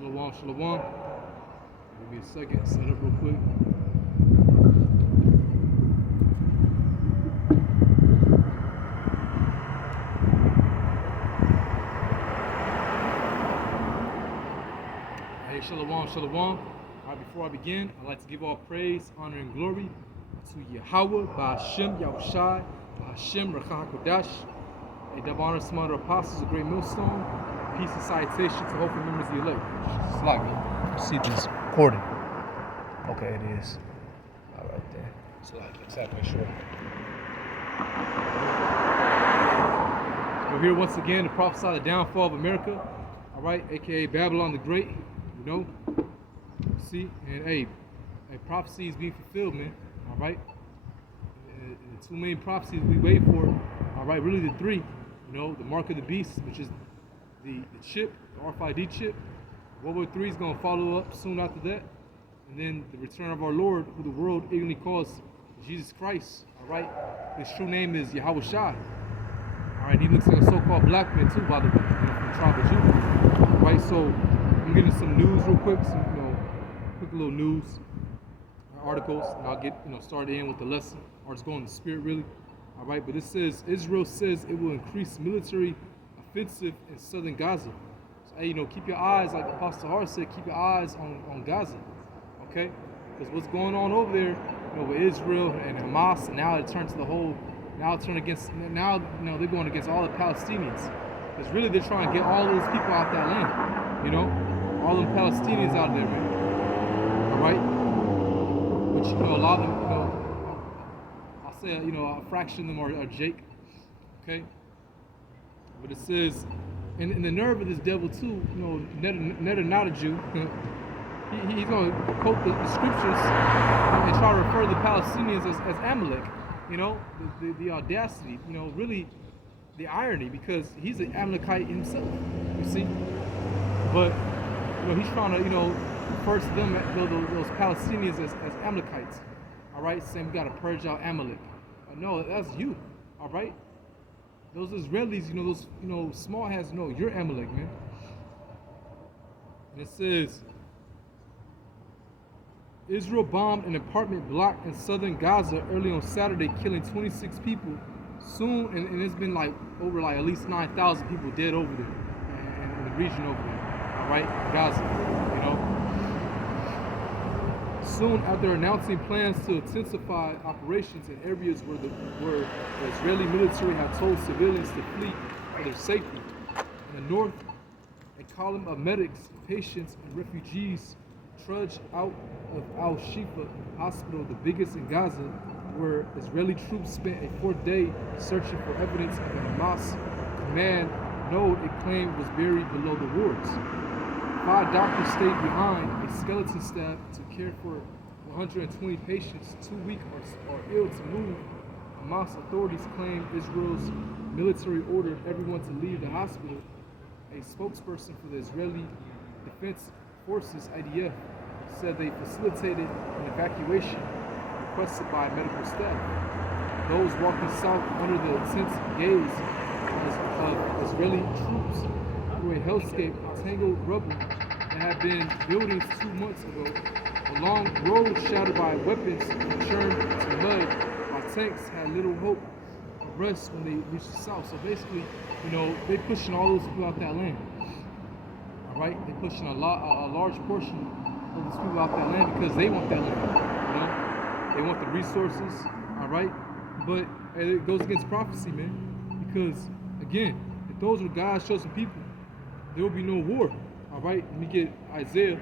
Shalom, shalom. Give me a second, set up real quick. Hey, shalom, shalom. All right, before I begin, I'd like to give all praise, honor, and glory to Yahweh, Ba'ashem, Yahushai, Ba'ashem, Rakha HaKodash. A double honor to some other apostles, a great millstone. Peace and salutation to hopeful members of the elect. Slide me. See this recording. Okay, it is. All right there. Slide me. Exactly sure. We're here once again to prophesy the downfall of America. All right, aka Babylon the Great. You know. See, and hey, prophecy is being fulfilled, man. All right. The two main prophecies we wait for. All right, really the three. You know, the mark of the beast, which is the chip, the RFID chip. World War III is going to follow up soon after that. And then the return of our Lord, who the world ignorantly calls Jesus Christ. All right? His true name is Yahweh Shai. All right? He looks like a so-called black man, too, by the way, from the tribe of Judah. All right? So I'm getting some news real quick. Some, quick little news articles. And I'll get, started in with the lesson. Or just go in the spirit, really. All right? But it says, Israel says it will increase military offensive in southern Gaza. So, hey, keep your eyes, like Apostle Hart said, keep your eyes on Gaza, okay? Because what's going on over there, with Israel and Hamas, and now it turned to now they're going against all the Palestinians. Because really they're trying to get all those people out that land, all them Palestinians out there, man. All right? Which, a lot of them, I'll say, a fraction of them are Jake, okay? But it says, and the nerve of this devil too, Netta not a Jew, he's going to quote the scriptures and try to refer to the Palestinians as Amalek. The audacity, really the irony, because he's an Amalekite himself, you see. But, he's trying to, refer to them, those Palestinians as Amalekites, all right, saying we got to purge out Amalek. No, that's you, all right? Those Israelis, those, small hats, you're Amalek, man. And it says, Israel bombed an apartment block in southern Gaza early on Saturday, killing 26 people. Soon, and it's been over at least 9,000 people dead over there, in the region over there, all right, Gaza, Soon after announcing plans to intensify operations in areas where the Israeli military had told civilians to flee for their safety. In the north, a column of medics, patients, and refugees trudged out of Al-Shifa Hospital, the biggest in Gaza, where Israeli troops spent a fourth day searching for evidence of a Hamas command node it claimed was buried below the wards. 5 doctors stayed behind a skeleton staff to care for 120 patients too weak or ill to move. Hamas authorities claim Israel's military ordered everyone to leave the hospital. A spokesperson for the Israeli Defense Forces, IDF, said they facilitated an evacuation requested by medical staff. Those walking south under the intense gaze of Israeli troops through a hellscape of tangled rubble that had been buildings 2 months ago. A long road shattered by weapons and churned to mud by tanks had little hope of rest when they reached the south. So basically, they're pushing all those people out that land. All right, they're pushing a large portion of those people out that land because they want that land. They want the resources. All right, but it goes against prophecy, man. Because again, if those were God's chosen people, there will be no war. All right, let me get Isaiah.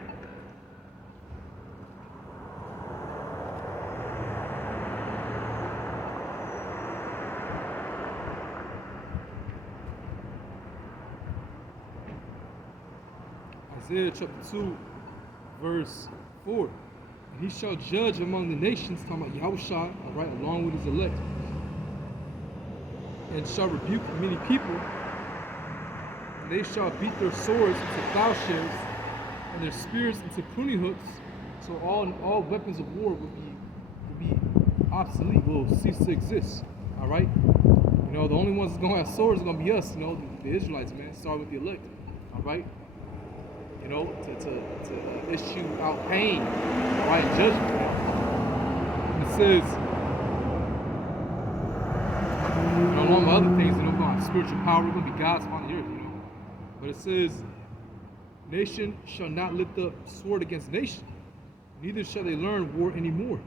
Isaiah chapter 2, verse 4. And he shall judge among the nations, talking about Yahushua, all right, along with his elect, and shall rebuke many people. And they shall beat their swords into plowshares and their spears into pruning hooks. So all weapons of war will be obsolete, will cease to exist. All right. The only ones that's gonna have swords are gonna be us. The Israelites, man. Start with the elect. All right. to issue out pain, right, judgment. It says, along with other things, going to have spiritual power, we're going to be gods upon the earth, But it says, nation shall not lift up sword against nation, neither shall they learn war anymore.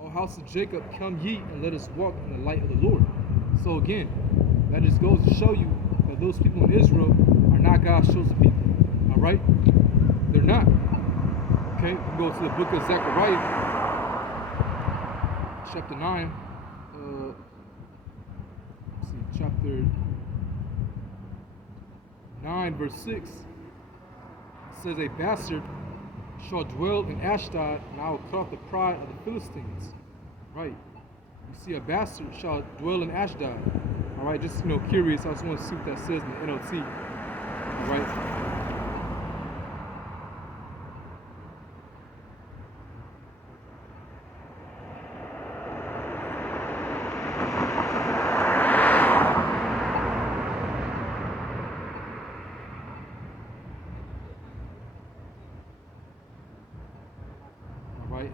O house of Jacob, come ye and let us walk in the light of the Lord. So again, that just goes to show you that those people in Israel are not God's chosen people. All right? They're not. Okay, we go to the book of Zechariah, chapter 9. Chapter 9, verse 6. It says, a bastard shall dwell in Ashdod, and I will cut off the pride of the Philistines. Right. You see, a bastard shall dwell in Ashdod. All right, just curious. I just want to see what that says in the NLT. All right.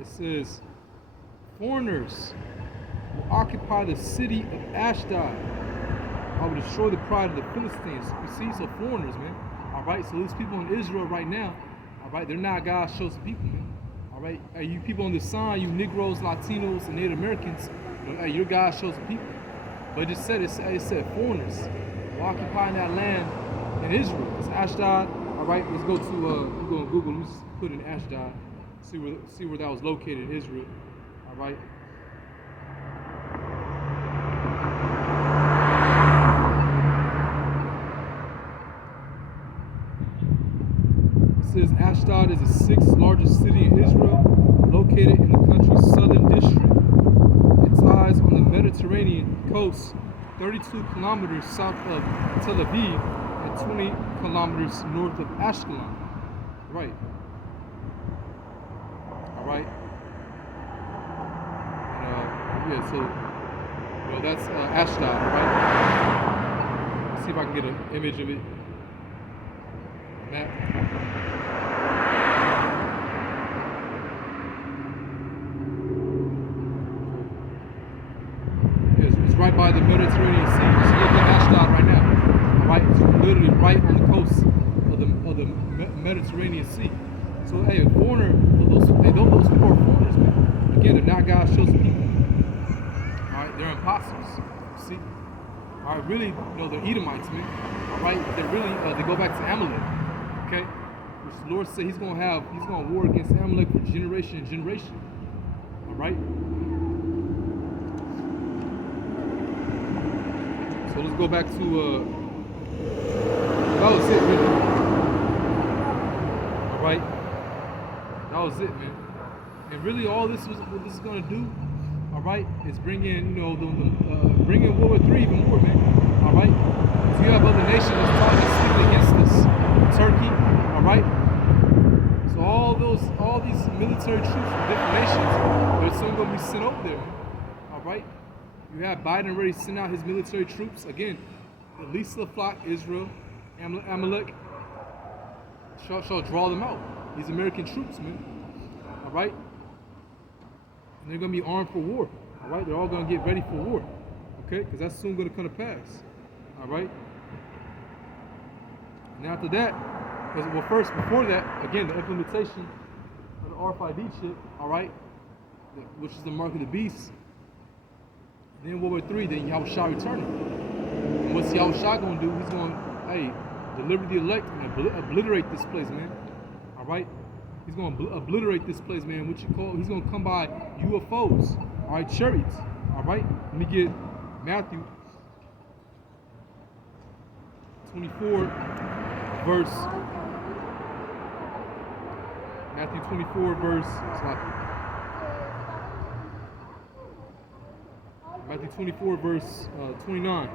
It says, foreigners will occupy the city of Ashdod. I will destroy the pride of the Philistines. You see, so foreigners, man. All right, so these people in Israel right now, all right, they're not God's chosen people, man. All right, hey, you people on the sign, you Negroes, Latinos, and Native Americans, hey, you're God's chosen people. But it said foreigners will occupy that land in Israel. It's Ashdod. All right, let's go to go on Google. Let's put in Ashdod. See where that was located in Israel. All right. It says Ashdod is the 6th largest city in Israel, located in the country's southern district. It lies on the Mediterranean coast, 32 kilometers south of Tel Aviv and 20 kilometers north of Ashkelon. Right. Right? Yeah, so, that's Ashdod, right? Let's see if I can get an image of it. Map. It's right by the Mediterranean Sea. Just look at Ashdod right now. Right? It's literally right on the coast of the Mediterranean Sea. So, hey, a foreigner, those people are foreigners, man. Again, they're not God's chosen people. All right, they're imposters. See? All right, really, they're Edomites, man. All right, they go back to Amalek. Okay? Which the Lord said He's gonna war against Amalek for generation and generation. All right? So let's go back to that was it, really. All right. That was it, man. And really, all this what this is gonna do, all right, is bring in, bring in World War III even more, man. All right. So you have other nations that's talking against this, Turkey, all right. So all these military troops from different nations, they're soon gonna be sent over there, man. All right. You have Biden already sent out his military troops again. The least of the flock, Israel, Amalek, shall draw them out. These American troops, man. All right? And they're going to be armed for war. All right? They're all going to get ready for war. Okay? Because that's soon going to come to pass. All right? And after that, before that, again, the implementation of the RFID chip, all right, which is the mark of the beast. Then World War III, then Yahushua returning. And what's Yahushua going to do? He's going to, deliver the elect and obliterate this place, man. All right? He's going to obliterate this place, man. He's going to come by UFOs, all right, chariots, all right? Let me get Matthew 24, verse. Matthew 24, verse. Matthew 24, verse 29.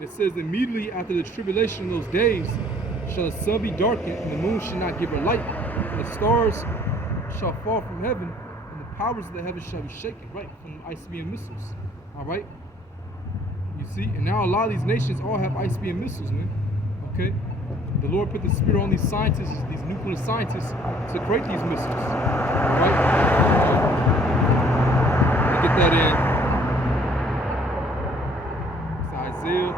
It says, immediately after the tribulation of those days shall the sun be darkened, and the moon shall not give her light, and the stars shall fall from heaven, and the powers of the heavens shall be shaken, right, from the ICBM missiles. All right? You see? And now a lot of these nations all have ICBM missiles, man. Okay? The Lord put the spirit on these scientists, these nuclear scientists, to create these missiles. Right? Let me get that in. It's Isaiah.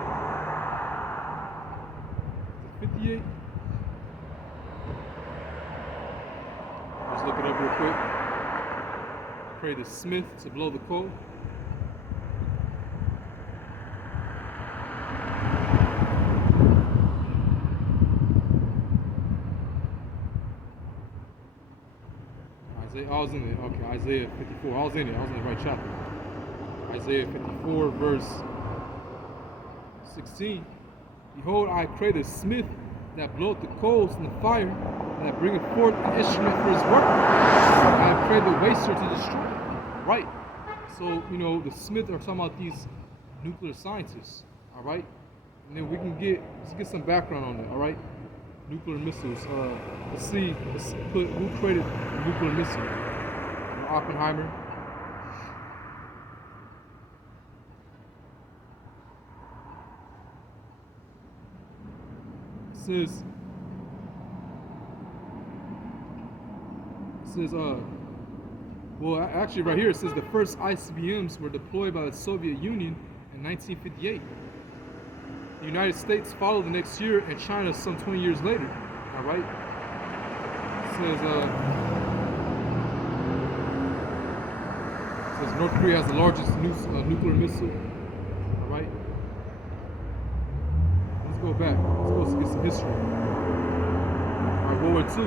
Is it 58? Let's look it up real quick. Pray the smith to blow the coal. I was in it. Okay, Isaiah 54. I was in it. I was in the right chapter. Isaiah 54, verse 16. Behold, I create a smith that bloweth the coals in the fire, that bringeth forth an instrument for his work. I have created the waster to destroy it. Right. So, you know, the smith are talking about these nuclear scientists. All right. And then let's get some background on it. All right. Nuclear missiles. Let's put who created the nuclear missile. Oppenheimer. It says, well, actually right here it says the first ICBMs were deployed by the Soviet Union in 1958. The United States followed the next year, and China some 20 years later. All right. It says North Korea has the largest nuclear missile. All right. Let's go back. Let's go get some history. All right, World War II.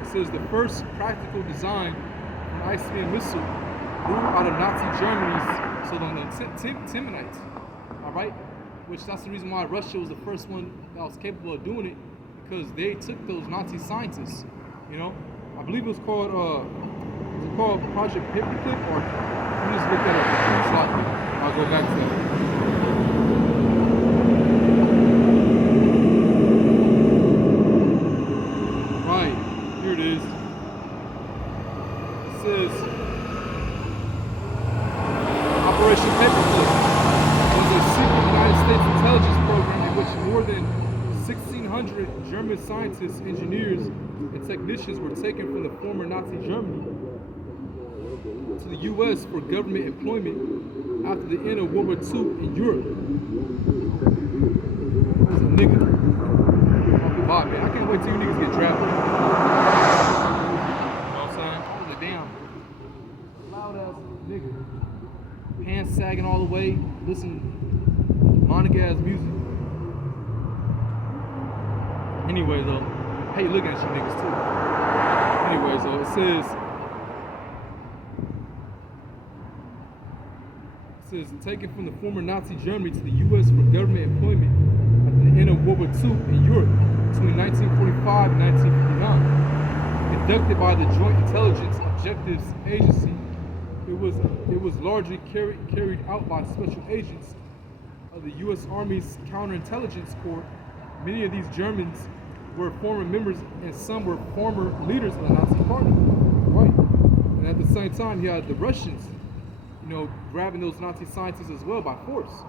It says the first practical design of an ICBM missile grew out of Nazi Germany's so-called Timonites. All right. Which that's the reason why Russia was the first one that was capable of doing it, because they took those Nazi scientists. You know, I believe it was called Project Paperclip, or let me just look that up. So I'll go back to that. Right, here it is. It says Operation Paperclip was a secret United States intelligence program in which more than 1,600 German scientists, engineers, and technicians were taken from the former Nazi Germany to the U.S. for government employment after the end of World War II in Europe. There's a nigga off the bot, man. I can't wait till you niggas get drafted. You know what I'm saying? That was a damn loud ass nigga. Pants sagging all the way, listen Monica ass music. Anyway though, I hate looking at you niggas too. Anyway, so it says taken from the former Nazi Germany to the U.S. for government employment at the end of World War II in Europe between 1945 and 1959. Conducted by the Joint Intelligence Objectives Agency, it was largely carried out by special agents of the U.S. Army's Counterintelligence Corps. Many of these Germans were former members, and some were former leaders of the Nazi Party. Right. And at the same time, you had the Russians, you know, grabbing those Nazi scientists as well by force.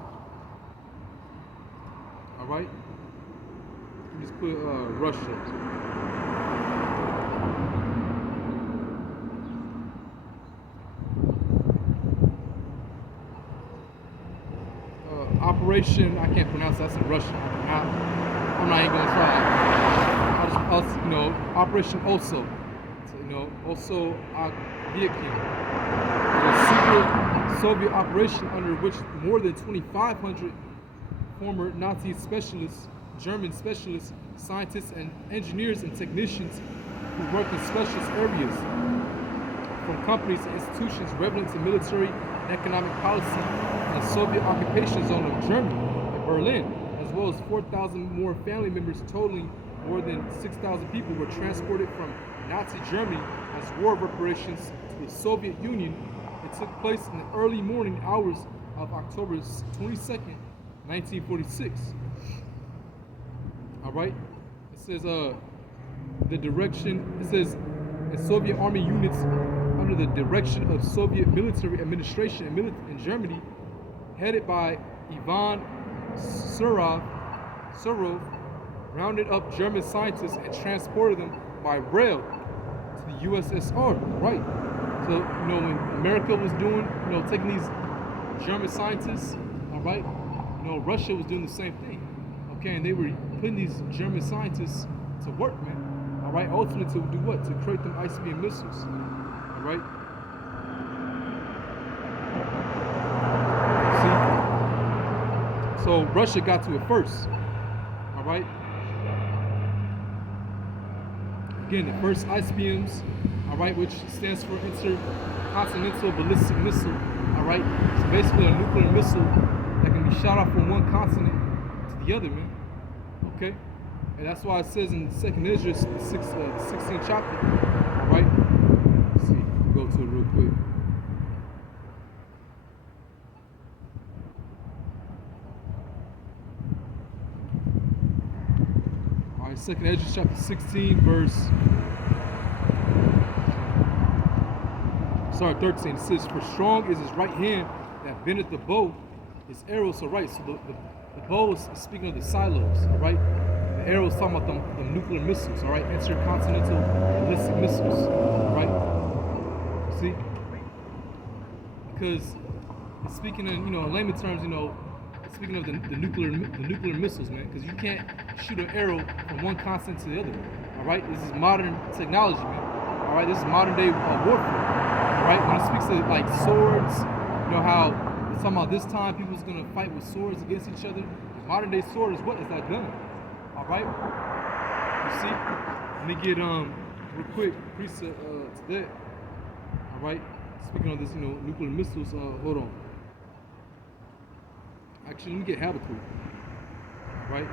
All right. Let me just put Russia. Operation, I can't pronounce that, that's in Russian. I'm not even gonna try. I'll just, you know, Operation Oso. So, you know, Oso Agviakin. A secret Soviet operation under which more than 2,500 former Nazi specialists, German specialists, scientists, and engineers and technicians who worked in specialist areas, from companies and institutions relevant to military and economic policy in the Soviet occupation zone of Germany and Berlin, as well as 4,000 more family members totaling more than 6,000 people were transported from Nazi Germany as war reparations to the Soviet Union. It took place in the early morning hours of October 22nd, 1946. All right. It says in Soviet army units under the direction of Soviet military administration in Germany, headed by Ivan Surov, rounded up German scientists and transported them by rail to the USSR, right? So, you know, when America was doing, you know, taking these German scientists, all right, you know, Russia was doing the same thing, okay? And they were putting these German scientists to work, man, all right? Ultimately to do what? To create them ICBM missiles, all right? See? So Russia got to it first, all right? Again, the first ICBMs, all right, which stands for Intercontinental Ballistic Missile, all right? So basically a nuclear missile that can be shot off from one continent to the other, man, okay? And that's why it says in 2nd Ezra, the 16th chapter, all right? Let's see, go to it real quick. All right, 2nd Ezra chapter 16, 13. It says, "For strong is his right hand that bendeth the bow, his arrows." So right, so the bow is speaking of the silos, all right? The arrows talking about the nuclear missiles, all right? Intercontinental ballistic missiles, all right? See? Because it's speaking in, you know, in layman terms, you know, speaking of the nuclear missiles, man, because you can't shoot an arrow from one continent to the other, all right? This is modern technology, man, all right? This is modern day warfare. Right? When it speaks to like swords, you know how it's talking about this time people's gonna fight with swords against each other. The modern day sword is what? Is that gun. All right? You see? Let me get real quick precept to that. All right? Speaking of this, you know, nuclear missiles. Hold on. Actually, let me get Habakkuk. All right?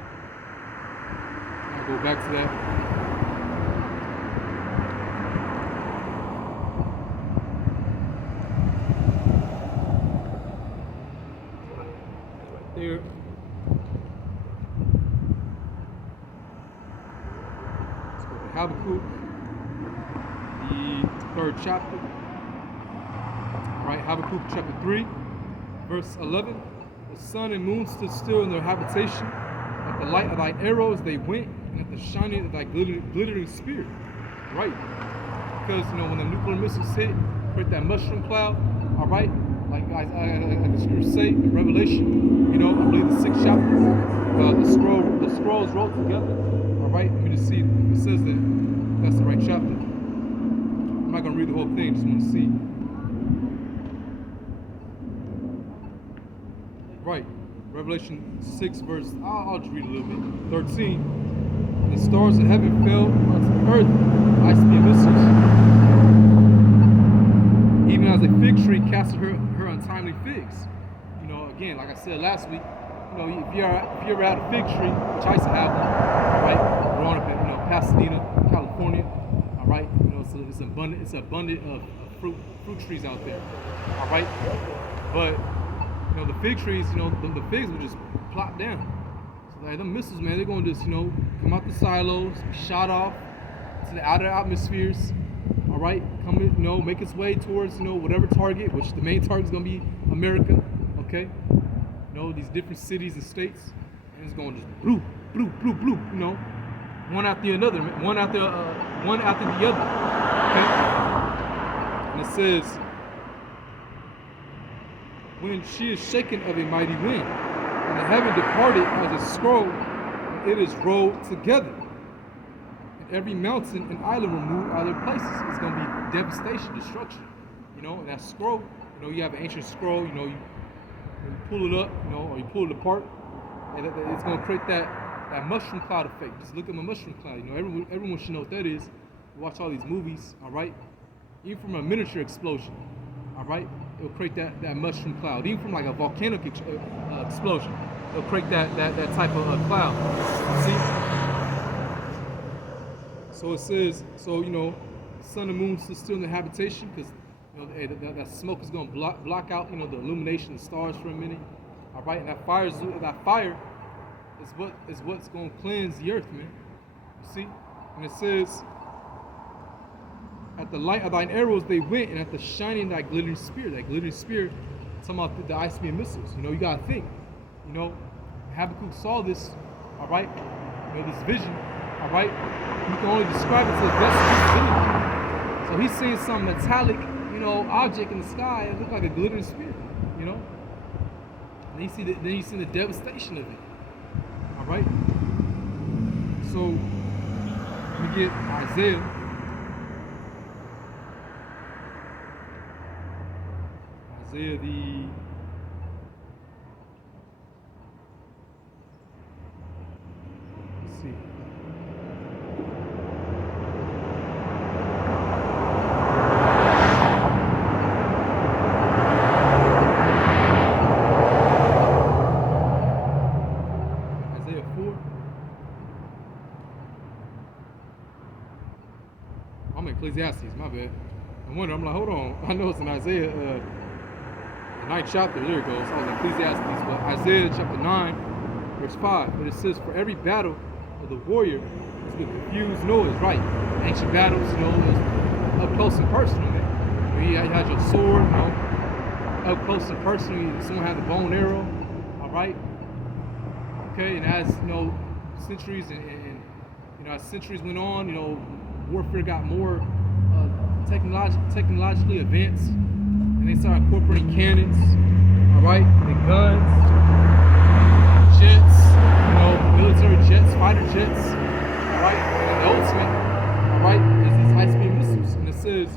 I'll go back to that. There. Let's go to Habakkuk, the 3rd chapter. All right, Habakkuk chapter 3, verse 11. "The sun and moon stood still in their habitation. At the light of thy arrows they went, and at the shining of thy glittering spear." Right? Because, you know, when the nuclear missiles hit, create that mushroom cloud, all right? Like the scriptures say in Revelation, you know, I believe the 6th chapter, the scrolls roll together. All right, let me just see if it says that. If that's the right chapter. I'm not gonna read the whole thing. Just want to see. Right, Revelation 6 verse. I'll just read a little bit. 13. "And the stars of heaven fell unto the earth, ICBM missiles. Even as a fig tree casted her untimely figs." You know, again, like I said last week, you know, if you ever had a fig tree, which I used to have one, right, growing up in, you know, Pasadena, California, all right, you know, so it's abundant of fruit trees out there, all right, but you know, the fig trees, you know, the figs would just plop down. So like them missiles, man, they're going to just, you know, come out the silos, shot off to the outer atmospheres. All right, come in, you know, make its way towards, you know, whatever target, which the main target is going to be America, okay? You know, these different cities and states, and it's going to just bloop, bloop, bloop, bloop, you know, one after another, one after the other, okay? And it says, "When she is shaken of a mighty wind, and the heaven departed as a scroll, and it is rolled together. Every mountain and island removed out of their places." It's going to be devastation, destruction. You know, that scroll, you know, you have an ancient scroll, you know, you pull it up, you know, or you pull it apart, and it's going to create that mushroom cloud effect. Just look at my mushroom cloud. You know, everyone should know what that is. You watch all these movies, all right? Even from a miniature explosion, all right? It'll create that mushroom cloud. Even from like a volcanic explosion, it'll create that type of cloud. See? So it says, so, you know, sun and moon is still in the habitation because, you know, that smoke is going to block out, you know, the illumination of the stars for a minute. All right, and that fire is what's going to cleanse the earth, man. You see? And it says, "At the light of thine arrows they went, and at the shining of thy glittering spear." That glittering spear, talking about the ICBM missiles. You know, you gotta think. You know, Habakkuk saw this, all right? You this vision, all right, he can only describe it to the best of his ability. So he's seeing some metallic, object in the sky. It looked like a glittering spear, And then you see the devastation of it. All right. So let me get Isaiah. Isaiah let's see. Isaiah 4. I'm in Ecclesiastes, my bad. I'm like, hold on. I know it's in Isaiah, the 9th chapter. There it goes. I was in Ecclesiastes, but Isaiah chapter 9, verse 5. But it says, for every battle of the warrior is with confused noise, right? Ancient battles, is up close and personal, man. You had your sword, up close and personal. Someone had the bow and arrow, all right? Okay, and as centuries and as centuries went on, warfare got more technologically advanced, and they started incorporating cannons, all right, and guns, jets, military jets, fighter jets, all right, and the ultimate, all right, is these high-speed missiles, and it says,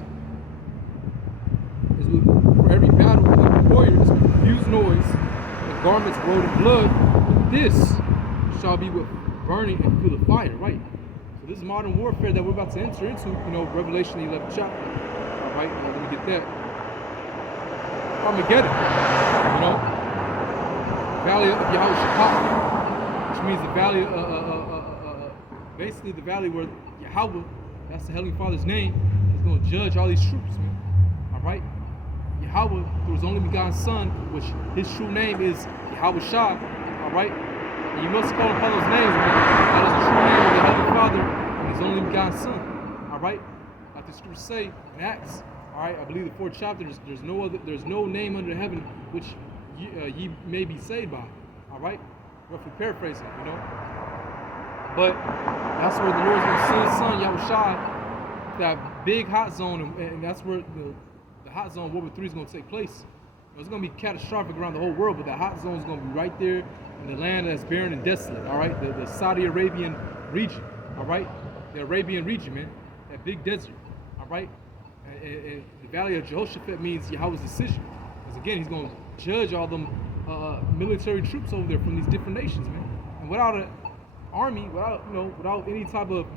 for every battle with the warrior is with confused noise, and garments rolled in blood, this shall be with burning and fuel of fire, right? So this is modern warfare that we're about to enter into, Revelation 11th chapter. All right, let me get that. Armageddon, Valley of Yahushua, which means the valley, basically the valley where Yahweh, that's the Heavenly Father's name, is going to judge all these troops, man. All right? Yahweh, through his only begotten Son, which his true name is Yahushua, all right? And you must call upon those names, man. That is the true name of the Heavenly Father and his only begotten Son, all right? Like the scriptures say in Acts, all right, I believe the 4th chapter, there's no name under heaven which ye may be saved by, all right? Roughly paraphrasing, But that's where the Lord's going to send his Son, Yahushua, that big hot zone, and that's where the hot zone World War III is going to take place. It's going to be catastrophic around the whole world, but the hot zone is going to be right there in the land that's barren and desolate, all right? The Saudi Arabian region, all right? The Arabian region, man, that big desert, all right? And the Valley of Jehoshaphat means Yahweh's decision. Because again, he's going to judge all them military troops over there from these different nations, man. And without an army, without any type of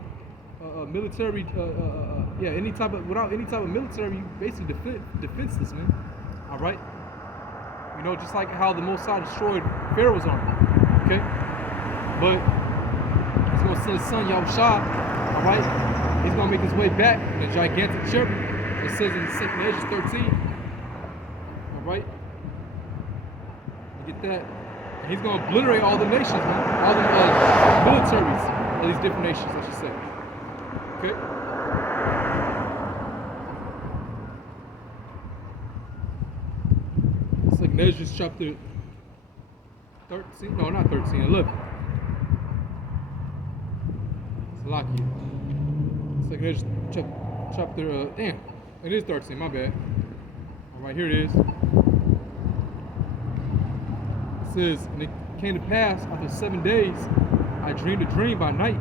military, without any type of military, you basically defenseless, man. All right. Just like how the Most High destroyed Pharaoh's army. Okay. But he's gonna send his Son Yahushua. All right. He's gonna make his way back in a gigantic chariot. It says in 2 Ezra 13. All right. You get that. And he's gonna obliterate all the nations, man. All the militaries of these different nations, I should say. Okay. It's like Ezra chapter 13. No, not 13. 11. Salakia. It's like Ezra chapter. Damn. It is 13. My bad. All right, here it is. It says, and it came to pass after 7 days, I dreamed a dream by night,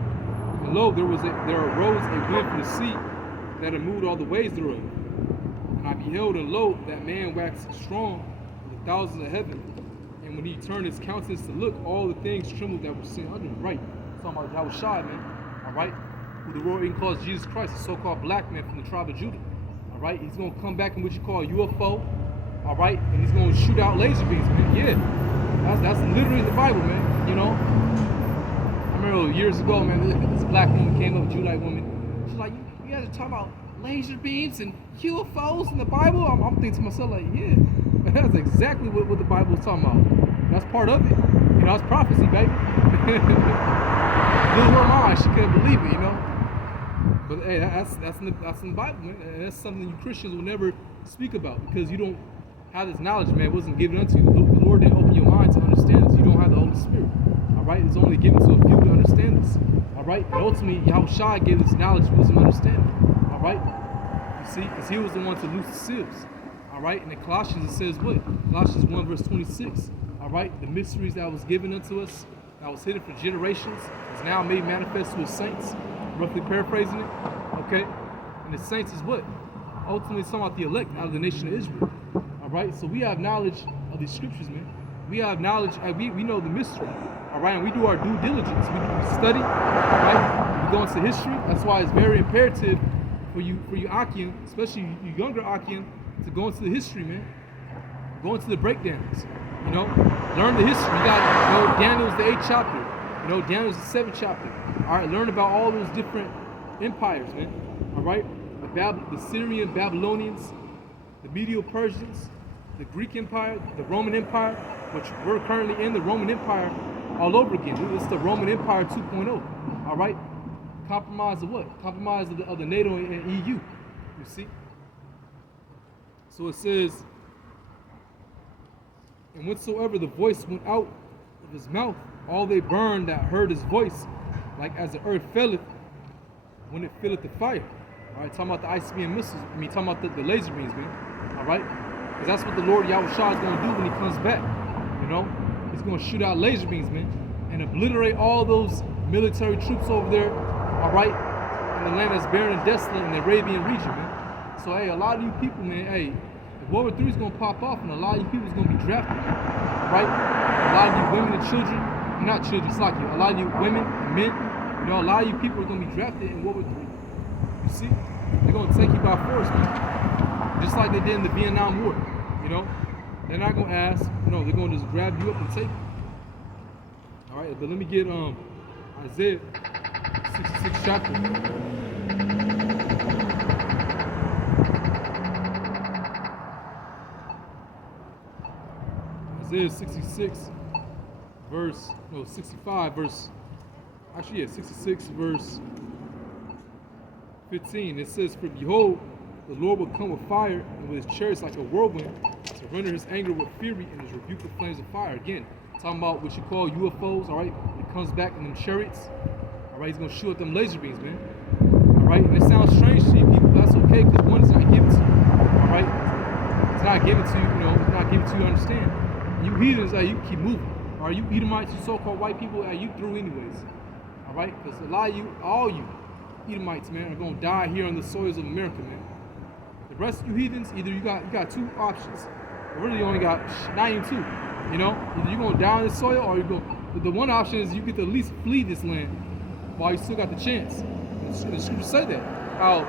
and lo, there arose a wind from the sea that had moved all the waves thereof. And I beheld, and lo, that man waxed strong with the thousands of heaven. And when he turned his countenance to look, all the things trembled that were seen under him. Right? Talking about Yahushua, man. All right? Who the world even calls Jesus Christ, the so-called black man from the tribe of Judah. All right? He's going to come back in what you call a UFO. All right? And he's going to shoot out laser beams, man. Yeah. That's literally the Bible, man. I remember years ago, man, this black woman came up, a Judite woman. She's like, you guys are talking about laser beams and UFOs in the Bible? I'm thinking to myself, like, yeah, that's exactly what the Bible is talking about. That's part of it. It's prophecy, baby. Blew her mind. She couldn't believe it, But hey, that's in the Bible, man. And that's something you Christians will never speak about because you don't have this knowledge, man. It wasn't given unto you. The Lord didn't open your mind to understand this. You don't have the Holy Spirit. All right? It's only given to a few to understand this. right? And ultimately, Yahushua gave us knowledge, wisdom, and understanding. All right? You see, because he was the one to loose the seals. All right? And in Colossians, it says what? Colossians 1, verse 26. All right? The mysteries that was given unto us, that was hidden for generations, is now made manifest to his saints. Roughly paraphrasing it. Okay? And the saints is what? Ultimately, it's talking about the elect out of the nation of Israel. All right? So we have knowledge of these scriptures, man. We have knowledge, we know the mystery. All right? And we do our due diligence. We study, right? We go into history. That's why it's very imperative for you Akim, especially you younger Akim, to go into the history, man. Go into the breakdowns. You know, learn the history. You got, Daniel's the 8th chapter. Daniel's the 7th chapter. All right, learn about all those different empires, man. All right, the Syrian Babylonians, the Medo-Persians, the Greek Empire, the Roman Empire, which we're currently in the Roman Empire all over again. It's the Roman Empire 2.0. All right, compromise of what? Compromise of the NATO and EU. You see. So it says, and whatsoever the voice went out of his mouth, all they burned that heard his voice, like as the earth filleth when it filleth the fire. All right, talking about the ICBM missiles. Talking about the laser beams, man. All right, because that's what the Lord Yahushua is going to do when he comes back. He's going to shoot out laser beams, man, and obliterate all those military troops over there. All right, in the land that's barren and desolate in the Arabian region, man. So hey, a lot of you people, man, hey. World War III is going to pop off, and a lot of you people is going to be drafted, right? A lot of you women and children, not children, it's like you. A lot of you women and men, a lot of you people are going to be drafted in World War III. You see? They're going to take you by force, man. Just like they did in the Vietnam War, They're not going to ask, they're going to just grab you up and take you. All right, but let me get Isaiah 66 chapter. Isaiah 66 66 verse 15. It says, for behold, the Lord will come with fire and with his chariots like a whirlwind, to render his anger with fury and his rebuke with flames of fire. Again, talking about what you call UFOs, all right? When he comes back in them chariots, all right? He's going to shoot at them laser beams, man. All right? And it sounds strange to you people, but that's okay, because one is not given to you, all right? It's not given to you, it's not given to you, understand? You heathens, you keep moving. All right, you Edomites, you so-called white people, you through anyways. All right, because a lot of you, all you Edomites, man, are going to die here on the soils of America, man. The rest of you heathens, either you got two options. Or really, you only got not even two. Either you're going to die on this soil, or the one option is you get to at least flee this land while you still got the chance. And the scriptures say that how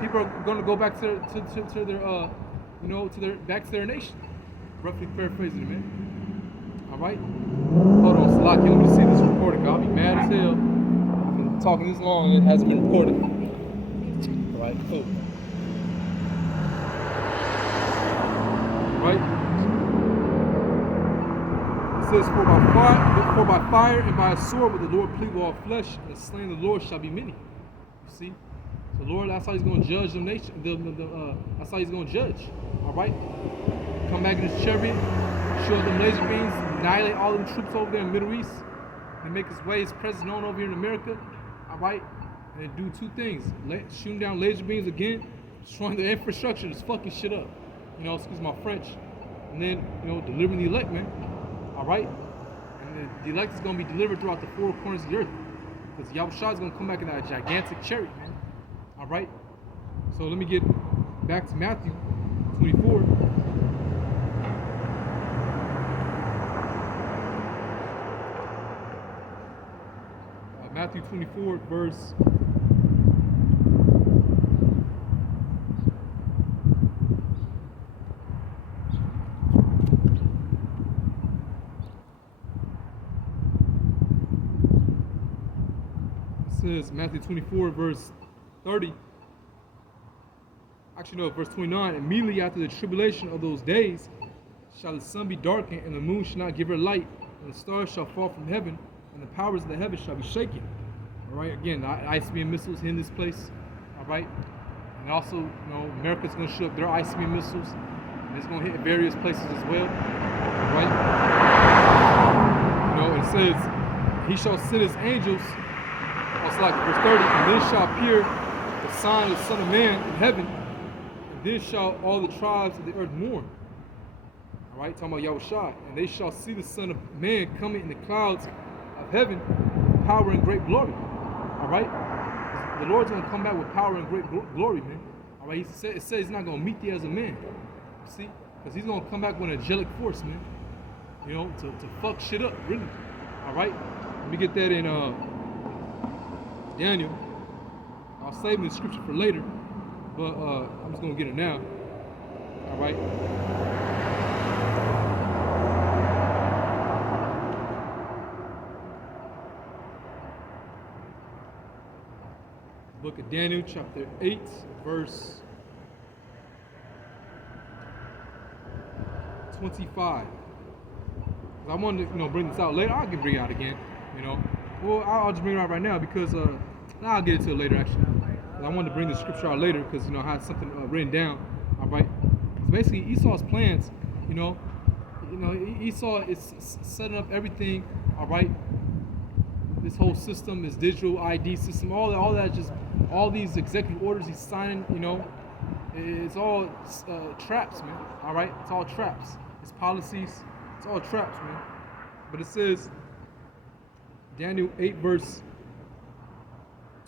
people are going to go back to their back to their nation. Roughly paraphrasing it, man. All right? Hold on, Salaki. Let me see this recording. I'll be mad as hell. I'm talking this long and it hasn't been recorded. All right, cool. All right? It says, for by fire and by a sword will the Lord plead with all flesh, and the slain of the Lord shall be many. You see? So, Lord, that's how he's going to judge the nation. That's how he's going to judge. All right? Come back in his chariot, show them laser beams, annihilate all them troops over there in the Middle East, and make his way, his presence known over here in America, all right? And do two things: shooting down laser beams again, destroying the infrastructure, just fucking shit up. Excuse my French. And then, delivering the elect, man. All right? And the elect is going to be delivered throughout the four corners of the earth, because Yahushua is going to come back in that gigantic chariot, man. All right? So let me get back to Matthew 24. Matthew 24, verse says, Matthew 24, verse 30. Actually, no, verse 29. Immediately after the tribulation of those days shall the sun be darkened, and the moon shall not give her light, and the stars shall fall from heaven, and the powers of the heavens shall be shaken. All right, again, the ICBM missiles in this place. All right, and also, America's going to shoot up their ICBM missiles, and it's going to hit various places as well. All right, it says, he shall send his angels It's like verse 30, and then shall appear the sign of the Son of Man in heaven, and then shall all the tribes of the earth mourn. All right, talking about Yahushua. And they shall see the Son of Man coming in the clouds of heaven with power and great glory. All right? The Lord's going to come back with power and great glory, man. All right? It says he's not going to meet thee as a man. You see? Because he's going to come back with an angelic force, man. You know, to fuck shit up, really. All right? Let me get that in Daniel. I'll save the scripture for later, but I'm just going to get it now. All right? Book of Daniel, chapter 8, verse 25. I wanted to, bring this out later. I can bring it out again, Well, I'll just bring it out right now because I'll get into it later actually. I wanted to bring the scripture out later because I had something written down. All right. It's basically Esau's plans. Esau is setting up everything. All right. This whole system, this digital ID system, all that, just all these executive orders he's signing. It's all traps, man. All right. It's all traps. It's policies. It's all traps, man. But it says, Daniel 8, verse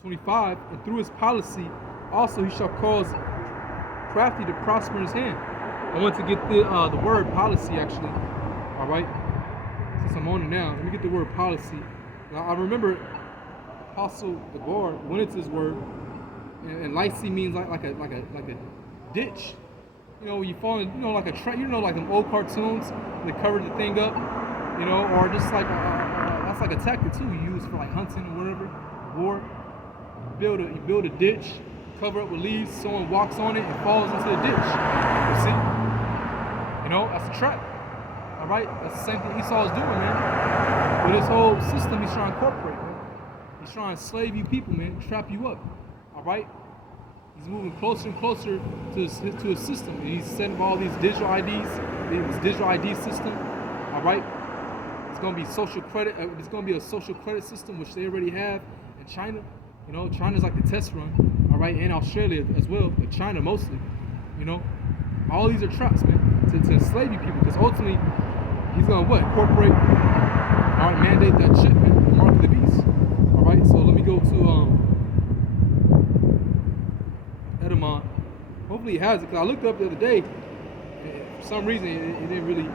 25, and through his policy also he shall cause crafty to prosper in his hand. I want to get the word policy, actually. All right? Since I'm on it now, let me get the word policy. Now, I remember Apostle Degar went into his word, and lycee means like a ditch. You fall in, like a trap, like them old cartoons, they cover the thing up, or just like that's like a tactic too you use for like hunting or whatever, war. You build a ditch, cover up with leaves, someone walks on it and falls into the ditch. You see? That's a trap. All right? That's the same thing Esau is doing, man. With his whole system he's trying to incorporate, man. He's trying to slave you people, man, trap you up. All right? He's moving closer and closer to his system. And he's setting up all these digital IDs, this digital ID system. All right? It's going to be social credit. It's going to be a social credit system, which they already have in China. China's like the test run. All right? And Australia as well, but China mostly. All these are traps, man, to enslave you people. Because ultimately, he's going to what? Incorporate, all right, mandate that shit, man, the mark of the beast. All right? So let me go to Edamon. Hopefully he has it, because I looked up the other day, and for some reason it didn't really,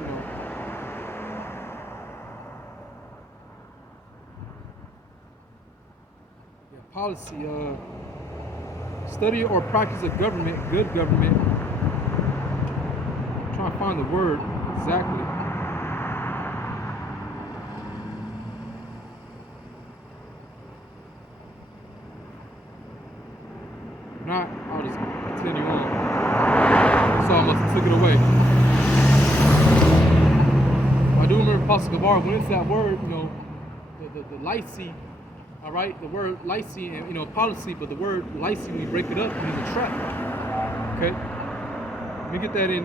Yeah, policy, study or practice of government, good government. I'm trying to find the word exactly. If not, I'll just continue on. So I must have took it away. I do remember Apostle Gabar went into that word, the lycee, all right, the word lycee and policy, but the word lycee, when you break it up, means a trap. Okay, let me get that in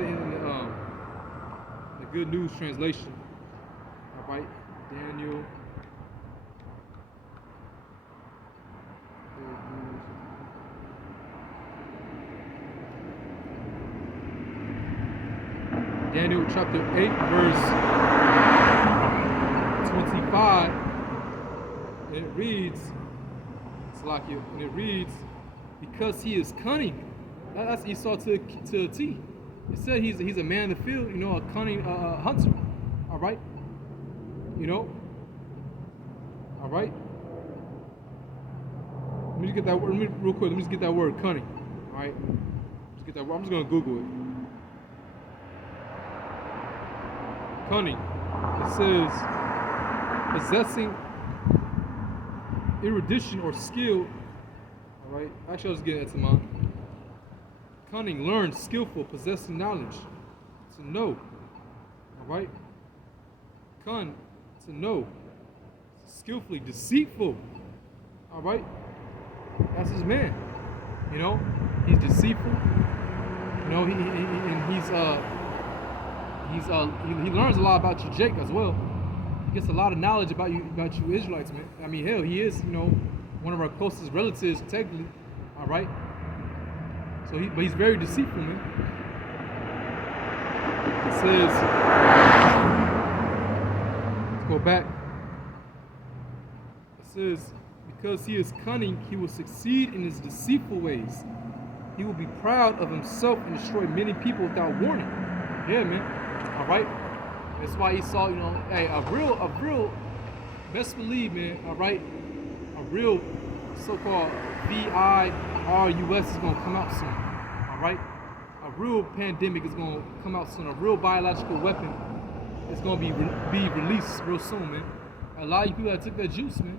the Good News translation. All right, Daniel. Daniel chapter 8, verse 25, and it reads, and it reads, because he is cunning. That's Esau to a T. It said he's a man in the field, a cunning hunter. All right? All right? Let me just get that word, real quick, let me just get that word, cunning. All right? Just get that word. I'm just going to Google it. Cunning. It says possessing erudition or skill. All right. Actually, I'll just get that to mine. Cunning, learned, skillful, possessing knowledge. To know. All right. Cun, to know. Skillfully, deceitful. All right. That's his man. He's deceitful. He learns a lot about your Jake as well. gets a lot of knowledge about you Israelites, man. I mean, hell, he is, one of our closest relatives, technically. All right. So but he's very deceitful, man. It says, let's go back. It says, because he is cunning, he will succeed in his deceitful ways. He will be proud of himself and destroy many people without warning. Yeah, man. All right. That's why he saw, hey, a real, best believe, man. All right, a real so-called virus is gonna come out soon. All right, a real pandemic is gonna come out soon. A real biological weapon is gonna be released real soon, man. A lot of you people that took that juice, man,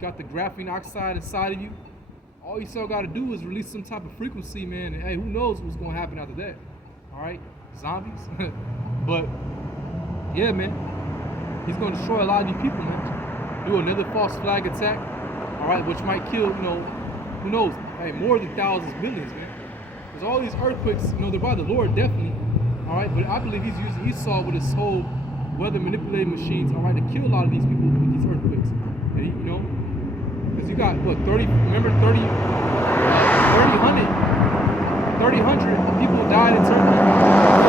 got the graphene oxide inside of you. All you still gotta do is release some type of frequency, man. And hey, who knows what's gonna happen after that? All right, zombies. But yeah, man, he's gonna destroy a lot of these people, man. Do another false flag attack, all right, which might kill, who knows? Hey, more than thousands, millions, man. Because all these earthquakes, they're by the Lord, definitely, all right. But I believe he's using Esau with his whole weather manipulating machines, all right, to kill a lot of these people with these earthquakes. And, because you got what 30? Remember 3,000 people died in Turkey. So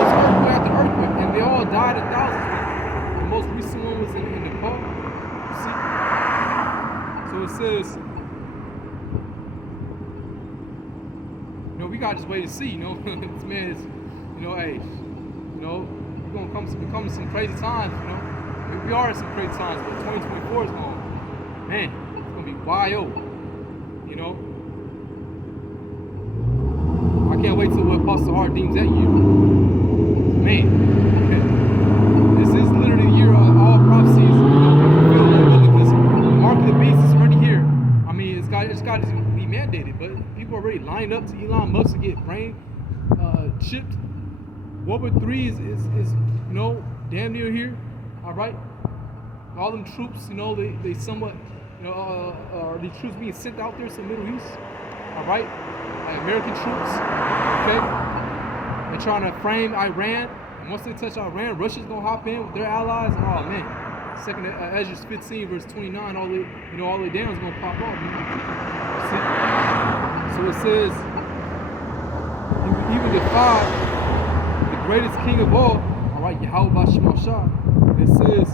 it's earthquake after earthquake, and they all died in thousands. Man. The most recent one was in Nepal. You see? So it says, we gotta just wait and see. This man is, hey, we're gonna come to some crazy times. We are in some crazy times, but 2024 is going, man, it's gonna be wild. I can't wait till what Pastor Hart deems that year. Man, this is literally the year of all prophecies fulfilled, because the mark of the beast is already here. I mean, it's got to be mandated, but people are already lined up to Elon Musk to get brain chipped. World War III is damn near here. All right, all them troops, they somewhat, are these troops being sent out there to the Middle East? All right. American troops, okay? They're trying to frame Iran, and once they touch Iran, Russia's gonna hop in with their allies. Oh man, Second Ezra 15 verse 29, all the way down is gonna pop off. See? So it says, even defied the greatest king of all right, Yahweh Bashim Shah. And it says,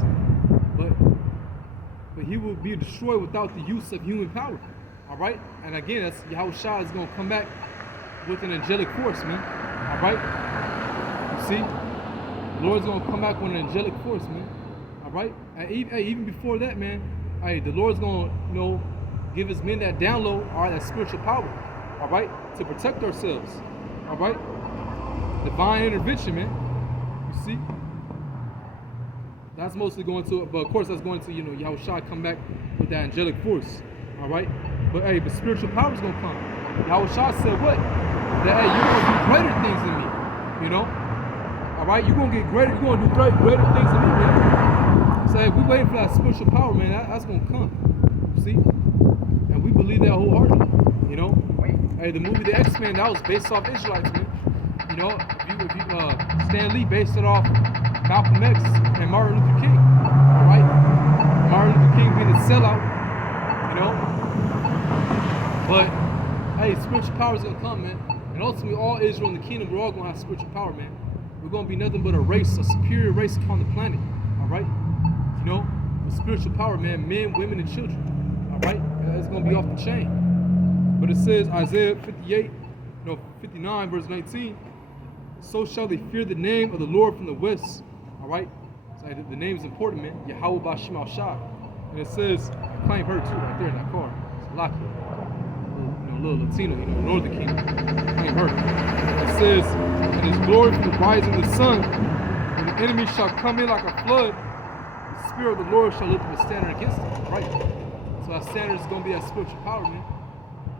but he will be destroyed without the use of human power. All right, and again, that's Yahweh Shah is going to come back with an angelic force, man. All right, you see, the Lord's going to come back with an angelic force, man. All right, and even before that, man, the Lord's going to, give His men that download, all right, that spiritual power, all right, to protect ourselves. All right, divine intervention, man. You see, that's mostly going to, but of course, that's going to, Yahweh Shah come back with that angelic force. All right. But but spiritual power is gonna come. Yahweh Shah said what? That you're gonna do greater things than me. All right, you're gonna get greater. You're gonna do greater things than me, man. So we waiting for that spiritual power, man. That's gonna come. See, and we believe that wholeheartedly. The movie The X-Men, that was based off Israelites, man. If you Stan Lee based it off Malcolm X and Martin Luther King. All right, Martin Luther King being a sellout. But spiritual power is gonna come, man. And ultimately, all Israel and the kingdom, we're all gonna have spiritual power, man. We're gonna be nothing but a race, a superior race upon the planet. All right, with spiritual power, man, men, women, and children. All right, it's gonna be off the chain. But it says Isaiah 59, verse 19. So shall they fear the name of the Lord from the west. All right, so the name is important, man. Yahweh Bashim Shah. And it says, I claim her too, right there in that car. It's Laki. Little Latino, Northern Kingdom. Claim her. It says, and his glory from the rising of the sun, when the enemy shall come in like a flood, the Spirit of the Lord shall lift up a standard against them. Right? So that standard is going to be that spiritual power, man.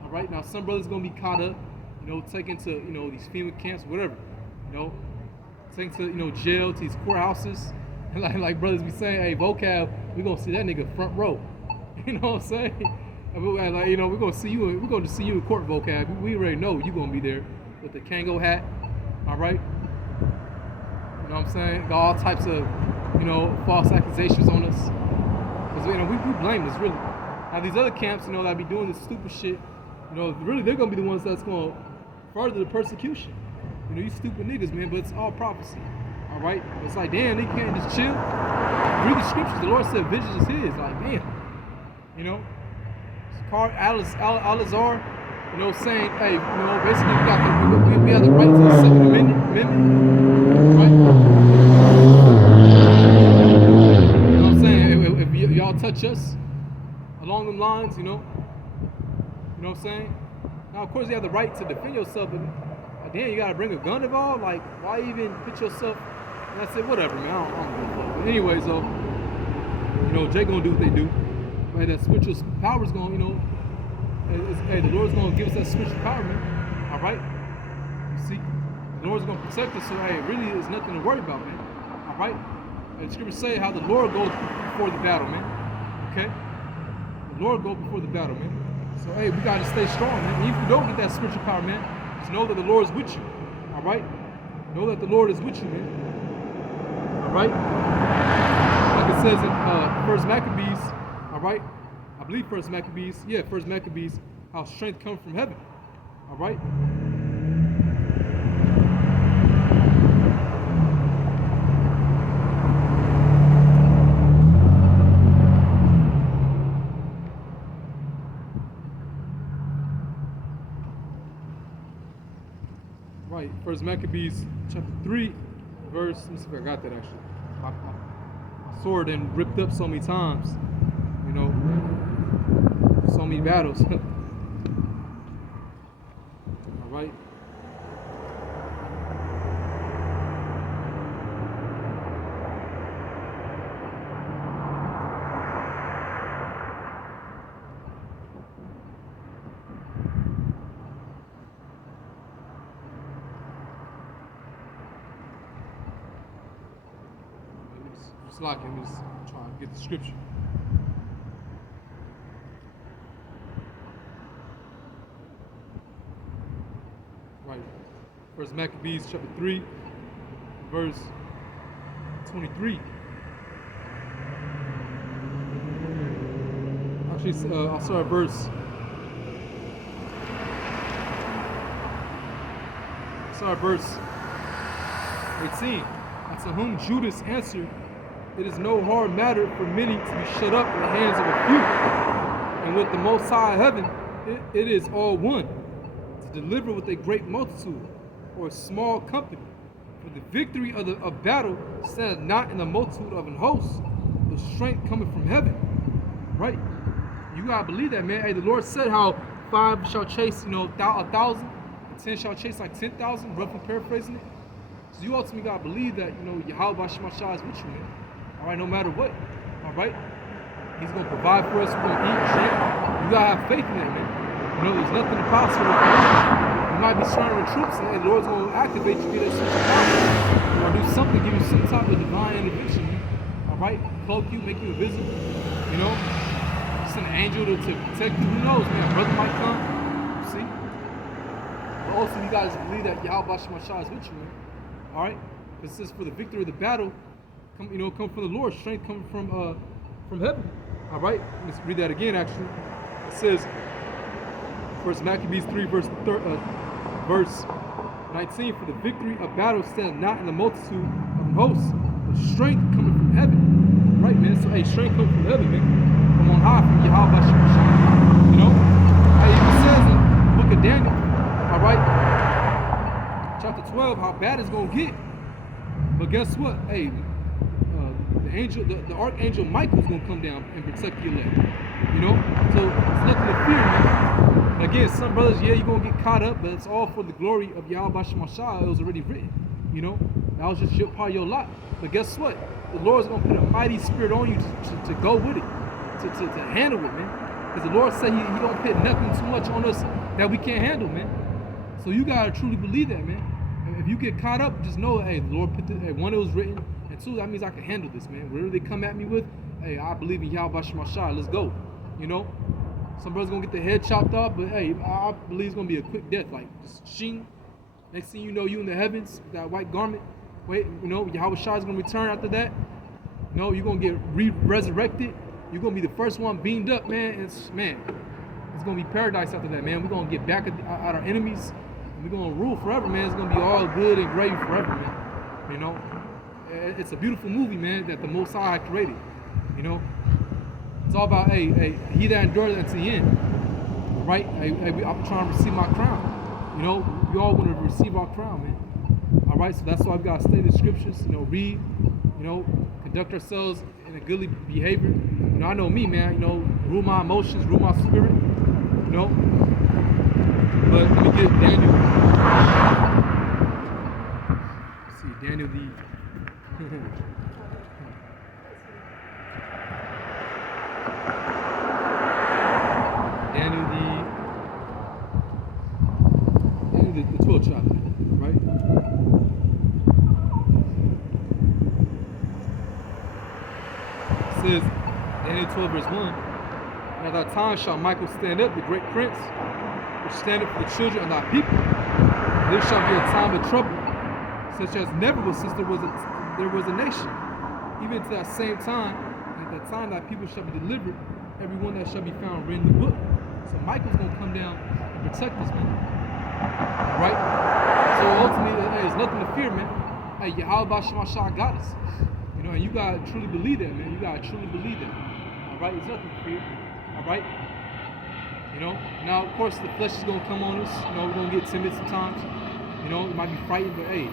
All right? Now, some brothers going to be caught up, taken to, these FEMA camps, whatever. Taken to, jail, to these courthouses. And like brothers be saying, hey, vocab, we're going to see that nigga front row. You know what I'm saying? We're gonna see you. We're gonna see you in court, vocab. We already know you're gonna be there with the Kango hat. All right. You know what I'm saying? Got all types of false accusations on us. Because, we blameless, really. Now, these other camps, that be doing this stupid shit, really they're going to be the ones that's going to further the persecution. You stupid niggas, man, but it's all prophecy. All right? It's like, damn, they can't just chill. Read the scriptures. The Lord said vengeance is his. Like, damn. Al-Azhar, saying, hey, basically we have the right to the Second Amendment, right? You know what I'm saying? If y'all touch us along them lines, you know what I'm saying? Now, of course, you have the right to defend yourself, but damn, you gotta bring a gun involved? Like, why even put yourself? And I said, whatever, man, I don't give a fuck. But anyways, though, Jake gonna do what they do. Right, that spiritual power is gonna, hey, the Lord's gonna give us that spiritual power, man. All right? You see? The Lord's gonna protect us, so, hey, really is nothing to worry about, man. All right? And the scriptures say how the Lord goes before the battle, man. Okay? The Lord goes before the battle, man. So, hey, we gotta stay strong, man. And if you don't get that spiritual power, man, just know that the Lord is with you. All right? Know that the Lord is with you, man. All right? Like it says in 1 Maccabees, all right? I believe 1 Maccabees, how strength comes from heaven. All right? Right, 1 Maccabees chapter 3, verse, let me see if I got that actually. My sword and ripped up so many times, so many battles. All right. Let me just try to get the scripture. Right. 1 Maccabees chapter 3, verse 23. Actually, I'll start at verse. Verse 18. And to whom Judas answered, it is no hard matter for many to be shut up in the hands of a few. And with the Most High heaven, it is all one, to deliver with a great multitude or a small company. For the victory of battle standeth not in the multitude of an host, but strength coming from heaven. Right? You gotta believe that, man. Hey, the Lord said how 5 shall chase, 1,000, and 10 shall chase like 10,000, roughly paraphrasing it. So you ultimately gotta believe that, Yahweh Shemashah is with you, man. All right, no matter what. All right? He's going to provide for us. We're going to eat, drink. You got to have faith in that, man. There's nothing impossible. You might be surrounded with troops, and the Lord's going to activate you, get that super power. Or do something, give you some type of divine intervention, man. All right? Cloak you, make you invisible. Send an angel to protect you. Who knows, man? A brother might come. You see? But also, you guys believe that Yahweh Shemashah is with you, man. All right? Because it says for the victory of the battle, come from the Lord, strength coming from heaven. All right, let's read that again. Actually, it says, 1 Maccabees 3, verse 19. For the victory of battle stands not in the multitude of hosts, but strength coming from heaven. Right, man. So, hey, strength coming from heaven, man. From on high, from Yahweh Shemashah. Hey, it says in the book of Daniel, all right, chapter 12, how bad it's gonna get. But guess what? Hey. The archangel Michael's gonna come down and protect the elect. So it's nothing to fear, man. And again, some brothers, you're gonna get caught up, but it's all for the glory of Yahweh Shemashah. It was already written. That was just part of your lot. But guess what? The Lord's gonna put a mighty spirit on you to go with it, to handle it, man. Because the Lord said He don't put nothing too much on us that we can't handle, man. So you gotta truly believe that, man. And if you get caught up, just know, hey, the Lord put one, it was written. And 2, that means I can handle this, man. Whatever they come at me with, hey, I believe in Yahweh Shemashah. Let's go. Some brothers gonna get their head chopped off, but hey, I believe it's gonna be a quick death, like just shing. Next thing you know, you in the heavens, that white garment. Wait, Yahweh Shah is gonna return after that. You know, you're gonna get resurrected. You're gonna be the first one beamed up, man. It's gonna be paradise after that, man. We're gonna get back at our enemies. And we're gonna rule forever, man. It's gonna be all good and great forever, man. You know, it's a beautiful movie, man, that the Most High created. You know, it's all about, hey, he that endures unto the end. All right, I'm trying to receive my crown. You know, we all want to receive our crown, man. All right, so that's why we gotta study the scriptures. You know, read. You know, conduct ourselves in a goodly behavior. You know, I know me, man. You know, rule my emotions, rule my spirit. You know, but let me get Daniel. Let's see, Daniel the. Daniel the 12th chapter, right? It says, Daniel 12 verse 1, and at that time shall Michael stand up, the great prince, which standeth for the children of thy people. And there shall be a time of trouble, such as never was since there was a nation. Even to that same time, at that time thy people shall be delivered, every one that shall be found written in the book. So Michael's gonna come down and protect us, man. Right? So ultimately, there's nothing to fear, man. Hey, Yahweh Shema Shah got us. You know, and you gotta truly believe that, man. You gotta truly believe that. All right, there's nothing to fear. All right. You know. Now, of course, the flesh is gonna come on us. You know, we're gonna get timid sometimes. You know, we might be frightened, but hey,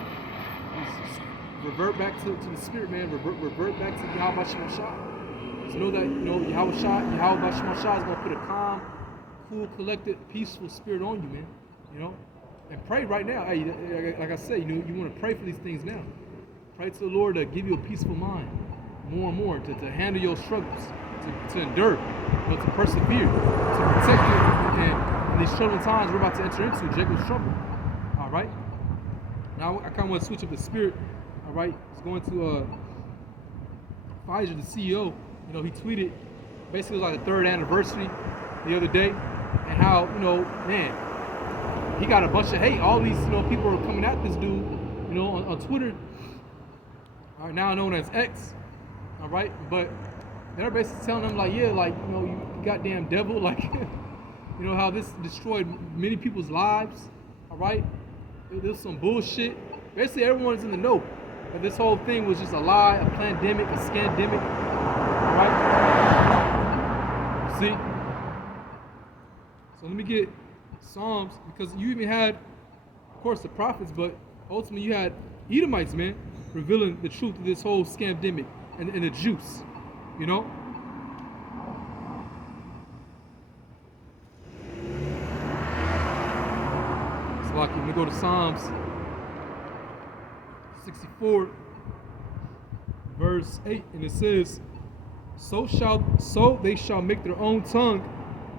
just revert back to the spirit, man. Revert back to Yahweh Shema Shah. So know that, you know, Yahweh Shema Shah is gonna put a calm, cool, collected, peaceful spirit on you, man. You know, and pray right now. Hey, like I said, you know, you want to pray for these things now. Pray to the Lord to give you a peaceful mind, more and more, to handle your struggles, to endure, you know, to persevere, to protect you. And in these troubling times we're about to enter into, Jacob's trouble. All right. Now I kind of want to switch up the spirit. All right. It's going to Pfizer, the CEO. You know, he tweeted basically it was like the 3rd anniversary the other day, and how, you know, man, he got a bunch of hate. All these, you know, people are coming at this dude, you know, on Twitter, now known as X, all right? But they're basically telling him, like, yeah, like, you know, you goddamn devil, like, you know, how this destroyed many people's lives, all right? There's some bullshit. Basically, everyone's in the know. But this whole thing was just a lie, a pandemic, a scandemic, all right? See? So let me get Psalms, because you even had, of course, the prophets, but ultimately you had Edomites, man, revealing the truth of this whole scandemic and the juice, you know? So like, let me go to Psalms 64, verse 8, and it says, So they shall make their own tongue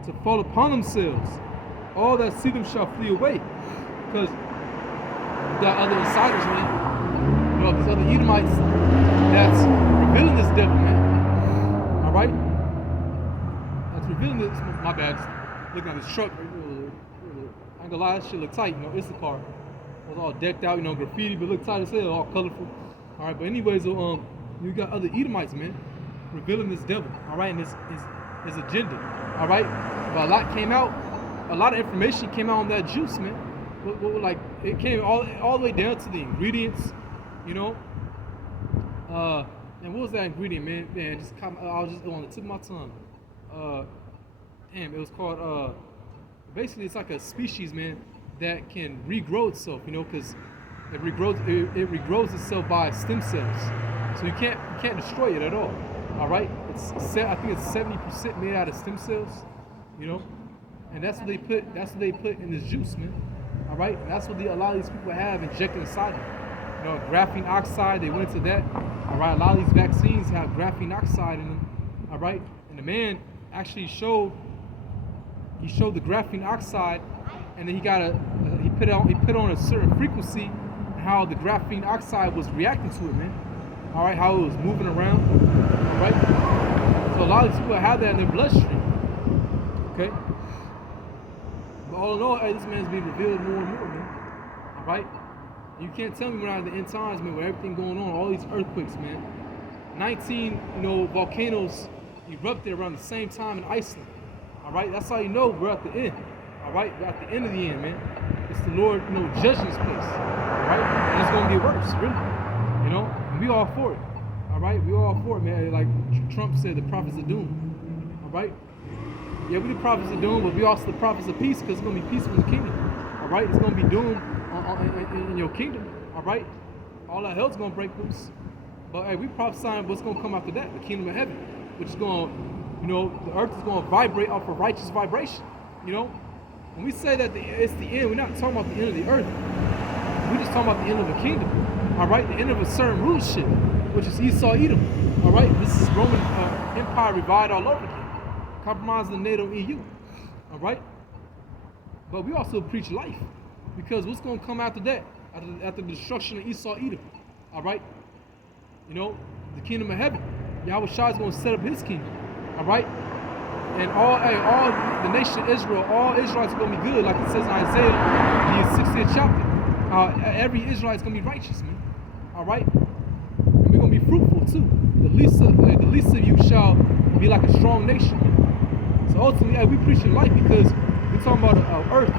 to fall upon themselves. All that see them shall flee away. Because you got other insiders, man. You know, these other Edomites that's revealing this devil, man. All right? That's revealing this. My bad. Just looking at this truck. I ain't gonna lie, that shit look tight. You know, it's the car. It was all decked out, you know, graffiti, but look tight as hell, all colorful. All right, but anyways, you got other Edomites, man, revealing this devil. All right, and his agenda. All right, but a lot came out. A lot of information came out on that juice, man. Like, it came all the way down to the ingredients, you know. And what was that ingredient, man? Man, I was just on the tip of my tongue. Damn, it was called, basically it's like a species, man, that can regrow itself, you know, because it regrows itself by stem cells. So you can't destroy it at all. All right, I think it's 70% made out of stem cells, you know. And that's what they put in this juice, man. All right, that's what a lot of these people have injected inside them. You know, graphene oxide. They went into that. All right, a lot of these vaccines have graphene oxide in them. All right, and the man actually showed the graphene oxide, and then he put on a certain frequency, and how the graphene oxide was reacting to it, man. All right, how it was moving around. All right, so a lot of these people have that in their bloodstream. Okay. But all in all, hey, this man's being revealed more and more, man. All right? And you can't tell me we're not at the end times, man, with everything going on, all these earthquakes, man. 19, volcanoes erupted around the same time in Iceland. All right, that's how you know we're at the end. All right, we're at the end of the end, man. It's the Lord, judging this place. All right, and it's gonna get worse, really. And we all for it. All right, we all for it, man. Like Trump said, the prophets of doom. All right. Yeah, we the prophets of doom, but we also the prophets of peace, because it's gonna be peaceful in the kingdom. All right, it's gonna be doom in your kingdom. All right, all that hell's gonna break loose. But hey, we prophesying what's gonna come after that, the kingdom of heaven, which is gonna, the earth is gonna vibrate off of righteous vibration. When we say that it's the end, we're not talking about the end of the earth. We're just talking about the end of the kingdom. All right, the end of a certain rulership, which is Esau, Edom. All right, this is Roman Empire revived all over again, compromising the NATO EU. All right, but we also preach life, because what's going to come after that, after the destruction of Esau, Edom? All right, the kingdom of heaven. Yahweh Shai is going to set up his kingdom. All right, and all the nation of Israel, all Israelites are going to be good, like it says in Isaiah, the 60th chapter. Every Israelite is going to be righteous, man. All right, and we're going to be fruitful too. The least of you shall be like a strong nation, man. So ultimately, we preaching life, because we're talking about earth.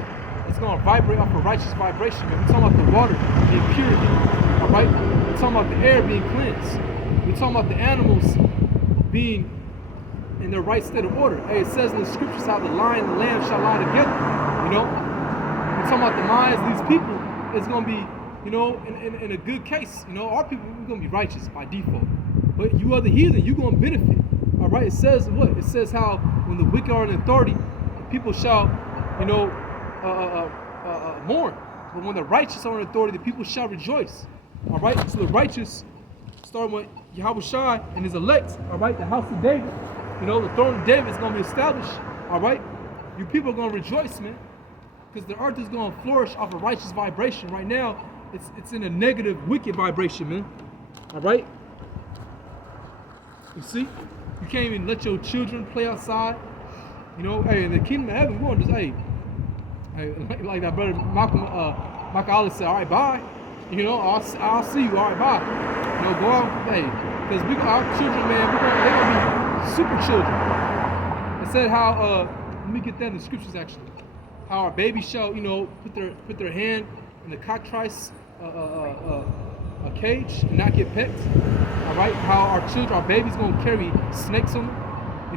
It's going to vibrate off of righteous vibration, man. We're talking about the water being pure again. All right, we're talking about the air being cleansed. We're talking about the animals being in their right state of order. Hey, it says in the scriptures how the lion and the lamb shall lie together. We're talking about the minds of these people. It's going to be, in a good case. Our people, we're going to be righteous by default. But you other heathen, you're going to benefit. All right, it says what? It says how when the wicked are in authority, the people shall, mourn. But when the righteous are in authority, the people shall rejoice. All right, so the righteous, starting with Yahweh Shai and his elect, all right, the house of David, the throne of David is going to be established. All right, you people are going to rejoice, man, because the earth is going to flourish off a righteous vibration. Right now, it's in a negative, wicked vibration, man. All right, you see, you can't even let your children play outside. Hey, in the kingdom of heaven, we're going to just, hey, like that brother Malcolm Ali said, all right, bye. I'll see you. All right, bye. Go out, hey, because our children, man, they're gonna be super children. It said how, let me get that in the scriptures actually. How our babies shall, put their hand in the cockatrice a cage and not get pecked. All right, how our children, our babies, gonna carry snakes on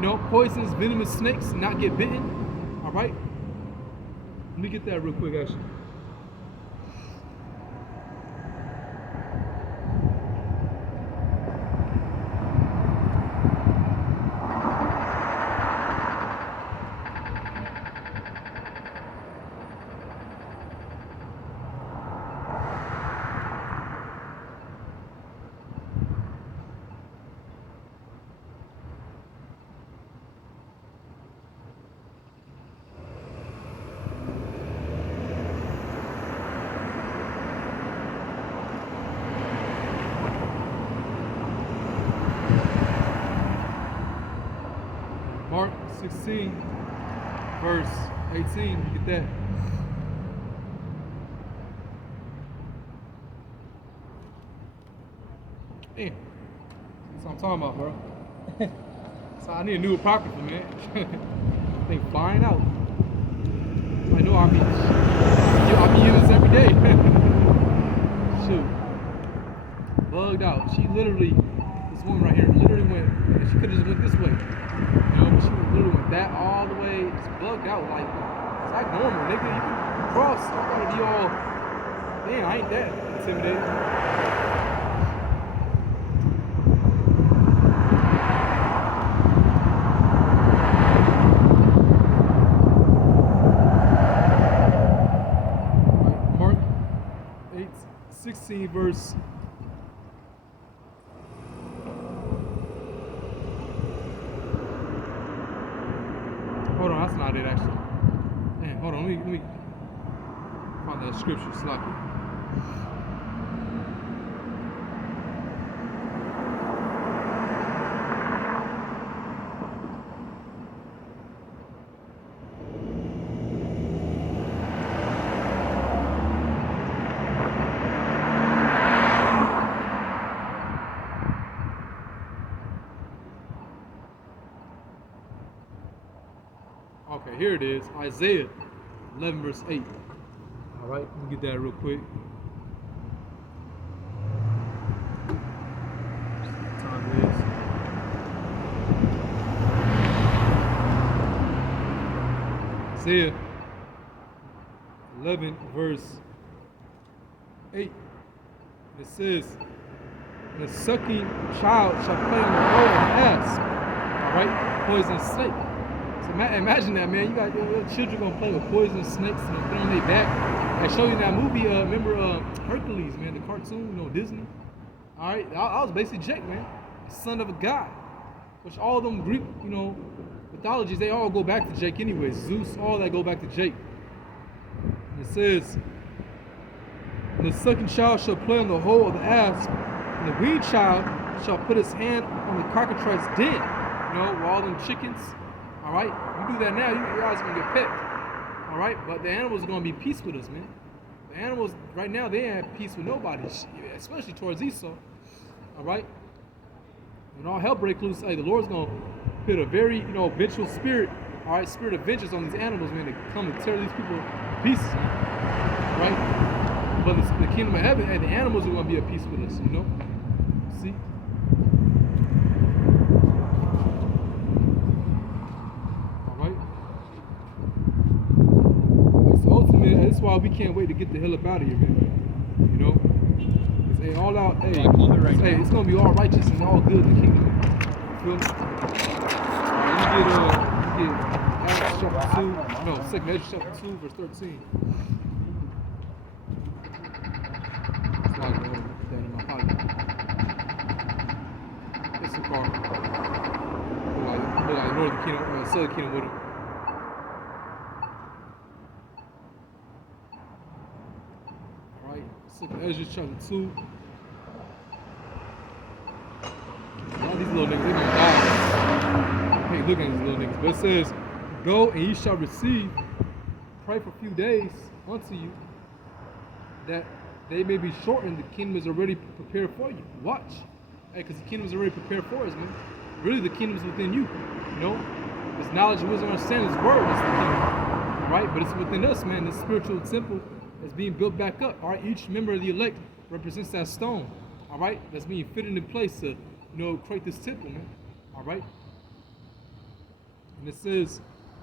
them. Poisonous, venomous snakes and not get bitten. All right. Let me get that real quick, actually. Mark 16, verse 18, you get that? Damn, that's what I'm talking about, bro. So I need a new apocrypha, man. Thing flying out. I know I'll be using this every day. Shoot. Bugged out. She literally, this woman right here, literally went, she could have just went this way. But she literally went that all the way, just bugged out. Like, it's like normal, nigga. You can cross. I gotta be all, damn, I ain't that intimidated. Mark 8:16, verse. Hold on, that's not it actually. Man, hold on, let me find that scripture sloppy. right, here it is. Isaiah 11 verse 8. All right, let me get that real quick. What time it is. Isaiah 11 verse 8. It says, the sucking child shall play in the hole of the asp. Alright? Poisonous snake. So imagine that, man. You got your children gonna play with poisonous snakes and throw on their back. I showed you that movie, remember Hercules, man, the cartoon, you know, Disney. Alright, I was basically Jake, man. The son of a god. Which all of them Greek, you know, mythologies, they all go back to Jake anyways. Zeus, all that go back to Jake. And it says, and the sucking child shall play on the hole of the asp, and the weaned child shall put his hand on the cockatrice den. You know, with all them chickens. Alright? You do that now, you guys are going to get pecked. Alright? But the animals are going to be peace with us, man. The animals, right now, they ain't at peace with nobody. Especially towards Esau. Alright? When all hell breaks loose, hey, the Lord's going to put a very, you know, vengeful spirit, alright, spirit of vengeance on these animals, man, to come and tear these people to pieces. Right? But the kingdom of heaven, hey, the animals are going to be at peace with us, you know? See? Alright? So ultimately, that's why we can't wait to get the hell up out of here, man. You know? It's hey, all out, hey, it's going to be all righteous and all good in the kingdom. You feel me? You get Acts chapter 2, no, 2 Ezra chapter 2, verse 13. It's a car. Like Northern Kingdom, Southern Kingdom with him. Alright, 2 Ezra chapter 2. A lot of these little niggas, they gonna die. I can't look at these little niggas. But it says, go and ye shall receive, pray for a few days unto you, that they may be shortened. The kingdom is already prepared for you. Watch. Hey, because the kingdom is already prepared for us, man. Really, the kingdom is within you. You know? This knowledge, wisdom, understanding, this word is the kingdom. Alright? But it's within us, man. This spiritual temple is being built back up. Alright? Each member of the elect represents that stone. Alright? That's being fitted in place to, you know, create this temple, man. Alright? And it says,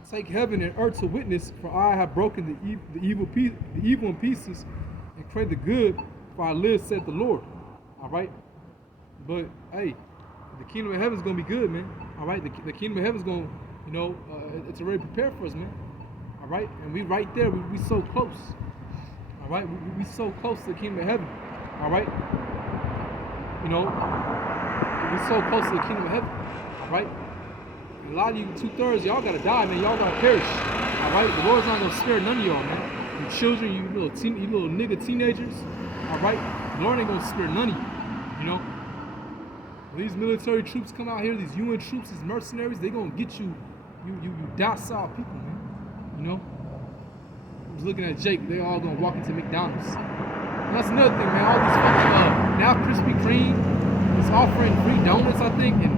take heaven and earth to witness, for I have broken the evil in pieces, and create the good, for I live, said the Lord. Alright? But, hey, the kingdom of heaven is going to be good, man. Alright? The kingdom of heaven is going to, you know, it's already prepared for us, man. Alright? And we right there, we so close. Alright? We so close to the kingdom of heaven. Alright? You know, we so close to the kingdom of heaven. Alright? And a lot of you, 2/3, y'all got to die, man. Y'all got to perish. Alright? The Lord's not going to spare none of y'all, man. You children, you little nigga teenagers, alright? The Lord ain't gonna spare none of you, you know? When these military troops come out here, these UN troops, these mercenaries, they gonna get you docile people, man. You know? I was looking at Jake, they all gonna walk into McDonald's. And that's another thing, man. All these fucking, now Krispy Kreme is offering free donuts, I think, and,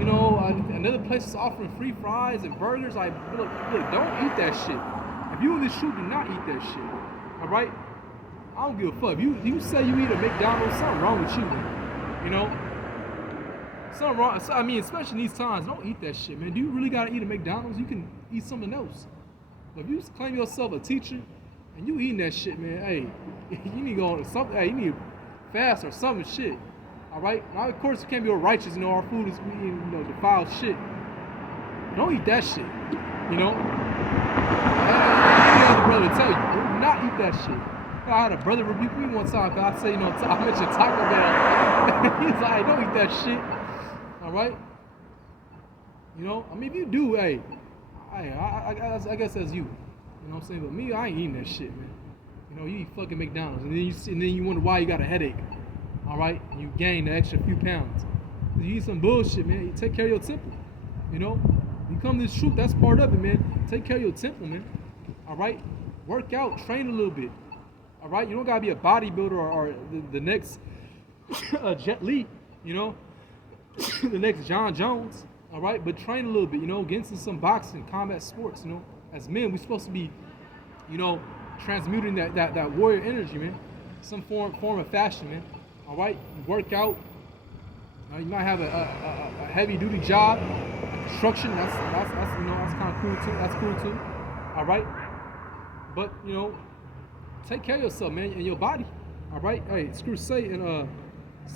you know, another place is offering free fries and burgers. Like, look, don't eat that shit. If you in this troop, do not eat that shit. Alright? I don't give a fuck. If you say you eat a McDonald's, something wrong with you, man. You know? Something wrong. I mean, especially in these times, don't eat that shit, man. Do you really gotta eat a McDonald's? You can eat something else. But if you claim yourself a teacher and you eating that shit, man, hey, you need to go on something. Hey, you need to fast or something shit. Alright? Now, of course, you can't be all righteous. You know, our food is eating, you know, defiled shit. Don't eat that shit. You know? Any other brother tell you, do not eat that shit. I had a brother rebuke me one time because I say, you know, I mentioned Taco Bell. He's like, hey, don't eat that shit. Alright? You know? I mean, if you do, hey, I guess that's you. You know what I'm saying? But me, I ain't eating that shit, man. You know, you eat fucking McDonald's and then you wonder why you got a headache. Alright? And you gain the extra few pounds. You eat some bullshit, man. You take care of your temple. You know? You come to this truth, that's part of it, man. Take care of your temple, man. Alright? Work out, train a little bit. Alright? You don't gotta be a bodybuilder or the next Jet Li, you know? The next John Jones. Alright? But train a little bit, you know? Get into some boxing, combat sports, you know? as men, we're supposed to be, you know, transmuting that warrior energy, man. Some form of fashion, man. All right, you work out. You might have a heavy duty job, construction. That's you know, that's kind of cool too. That's cool too. All right, but you know, take care of yourself, man, and your body. All right. Hey, Scripture say in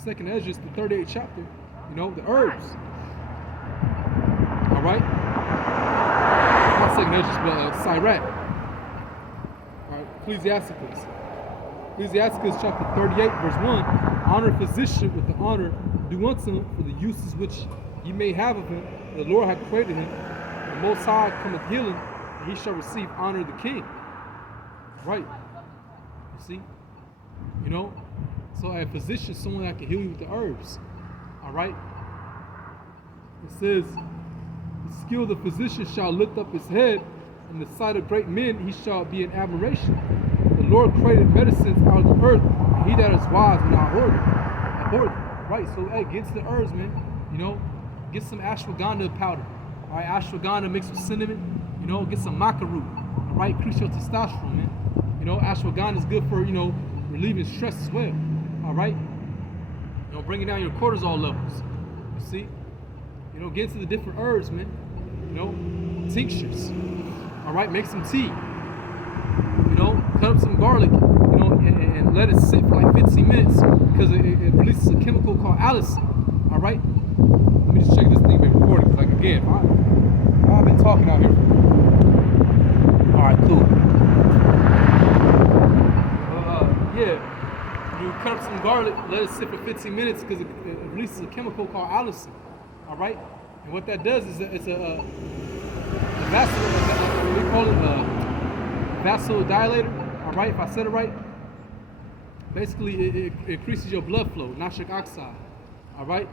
2nd Ezra, the 38th chapter, you know, the herbs. All right. Not 2nd Ezra, but Sirach. All right. Ecclesiasticus chapter 38, verse 1. Honor a physician with the honor due unto him for the uses which ye may have of him. The Lord hath created him. The Most High cometh healing, and he shall receive honor of the king. Right. You see? You know? So a physician is someone that can heal you with the herbs. All right? It says, the skill of the physician shall lift up his head, in the sight of great men he shall be an admiration. The Lord created medicines out of the earth, and he that is wise will not abhor them. Right, so hey, get to the herbs, man. You know, get some ashwagandha powder. All right, ashwagandha mixed with cinnamon. You know, get some maca root. All right, increase your testosterone, man. You know, ashwagandha is good for, you know, relieving stress as well. All right, you know, bringing down your cortisol levels. You see, you know, get into the different herbs, man. You know, tinctures. All right, make some tea. You know, cut up some garlic. You know, and let it sit for like 15 minutes because it releases a chemical called allicin. All right. Let me just check this thing been recording because, like, again, I've been talking out here. All right, cool. Yeah. You cut up some garlic, let it sit for 15 minutes because it releases a chemical called allicin. All right. And what that does is it's a vasodilator. All right, if I said it right. Basically, it increases your blood flow, nitric oxide. All right.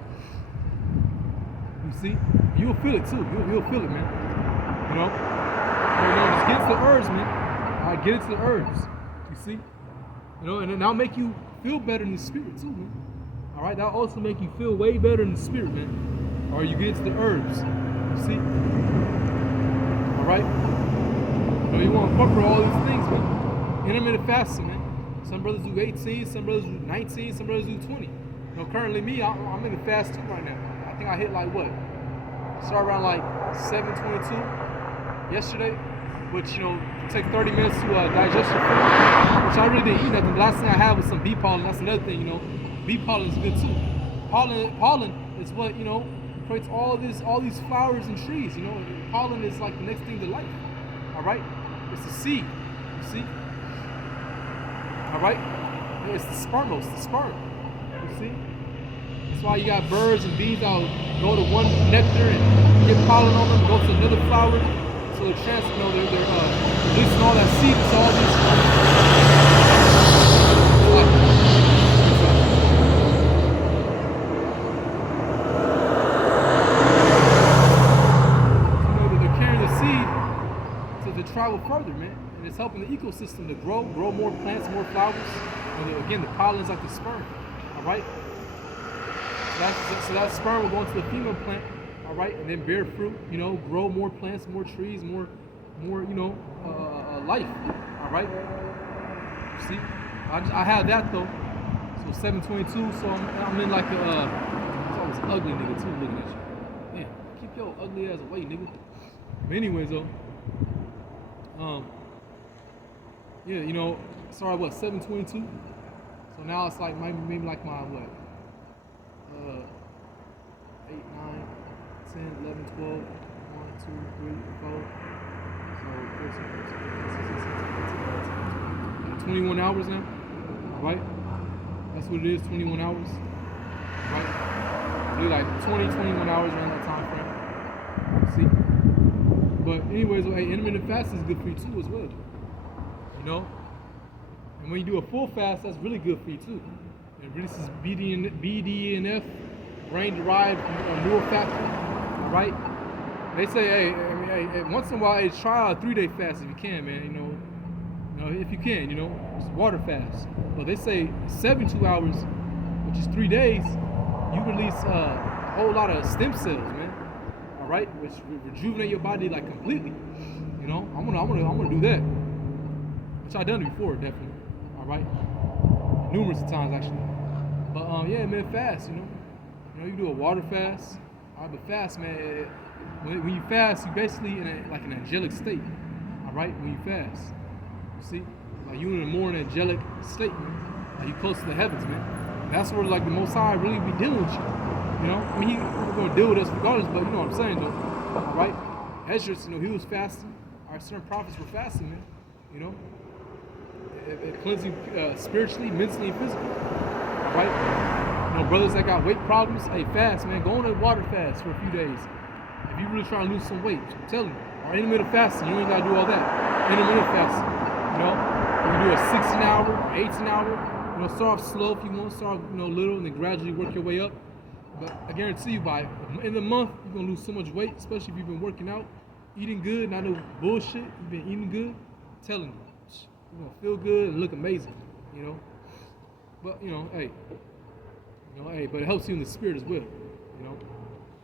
You see, you'll feel it too. You'll feel it, man. You know, just get into the herbs, man. All right, get into the herbs. You see, you know, and then that'll make you feel better in the spirit too, man. All right, that'll also make you feel way better in the spirit, man. Or you get into the herbs. You see. All right. You know, you want to incorporate all these things, man. Intermittent fasting, man. Some brothers do 18, some brothers do 19, some brothers do 20. You know, currently me, I'm in the fast too right now. I think I hit like what? Started around like 7:22 yesterday, which, you know, take 30 minutes to digest your food, which I really didn't eat nothing. The last thing I had was some bee pollen. That's another thing, you know. Bee pollen is good too. Pollen is what, you know, creates all these flowers and trees, you know. Pollen is like the next thing to life. All right? It's a seed, you see? All right, it's the sperm. You see, that's why you got birds and bees that'll go to one nectar and get pollen on them, go to another flower, so they're releasing all that seed to all these. So, they're carrying the seed to travel further, man. And it's helping the ecosystem to grow more plants, more flowers. And again, the pollen is like the sperm. All right. So that sperm will go into the female plant. All right, and then bear fruit. You know, grow more plants, more trees, more. You know, life. All right. See, I had that though. So 722. So I'm in like a. It's always ugly nigga too looking at you. Man, keep your ugly ass away, nigga. But anyways though. Yeah, you know, started what, 7:22? So now it's like maybe like my what? 8, 9, 10, 11, 12, 1, 2, 3, 4. So 21 hours now. Alright? That's what it is, 21 hours. Right? Really like 21 hours around that time frame. See? But anyways, hey, intermittent fasting is good for you too as well. You know? And when you do a full fast, that's really good for you too. It releases BDNF, brain-derived neurofactor. All right? They say, hey, once in a while, try a 3-day fast if you can, man. You know, if you can, you know, just water fast. But they say 72 hours, which is 3 days, you release a whole lot of stem cells, man. All right, which rejuvenate your body like completely. You You know, I'm gonna do that. Which I've done it before, definitely. All right, numerous times actually. But yeah, man, fast. You know, you do a water fast. All right, but fast, man. When you fast, you basically in like an angelic state. All right, when you fast, you see, like you in a more angelic state, man. Like you close to the heavens, man. And that's where like the Most High really be dealing with you. You know, I mean, He's gonna deal with us regardless, but you know what I'm saying, though. All right, Ezra, you know, he was fasting. Our certain prophets were fasting, man. You know, cleansing spiritually, mentally, and physically. All right, you know, brothers that got weight problems, hey, fast, man. Go on a water fast for a few days. If you really trying to lose some weight, I'm telling you. Or intermittent fasting, you ain't gotta do all that. Intermittent fasting, you know, you can do a 16-hour, 18-hour. You know, start off slow if you want. Start, you know, little, and then gradually work your way up. But I guarantee you, by in the month, you're gonna lose so much weight, especially if you've been working out, eating good, not no bullshit. You've been eating good. I'm telling you, you're gonna feel good and look amazing. You know, but you know, hey, but it helps you in the spirit as well. You know,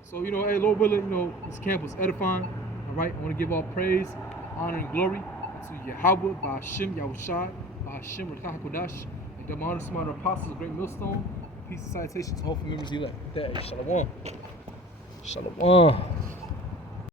so you know, hey, Lord willing, you know, this camp was edifying. All right, I want to give all praise, honor, and glory to Yahweh, Ba'Hashem, Yahushua, Ba'Hashem, Rakah HaKodash, and the honor of our apostles, the great millstone. Peace and salutations to hopeful members elect. That is Shalom. Shalom.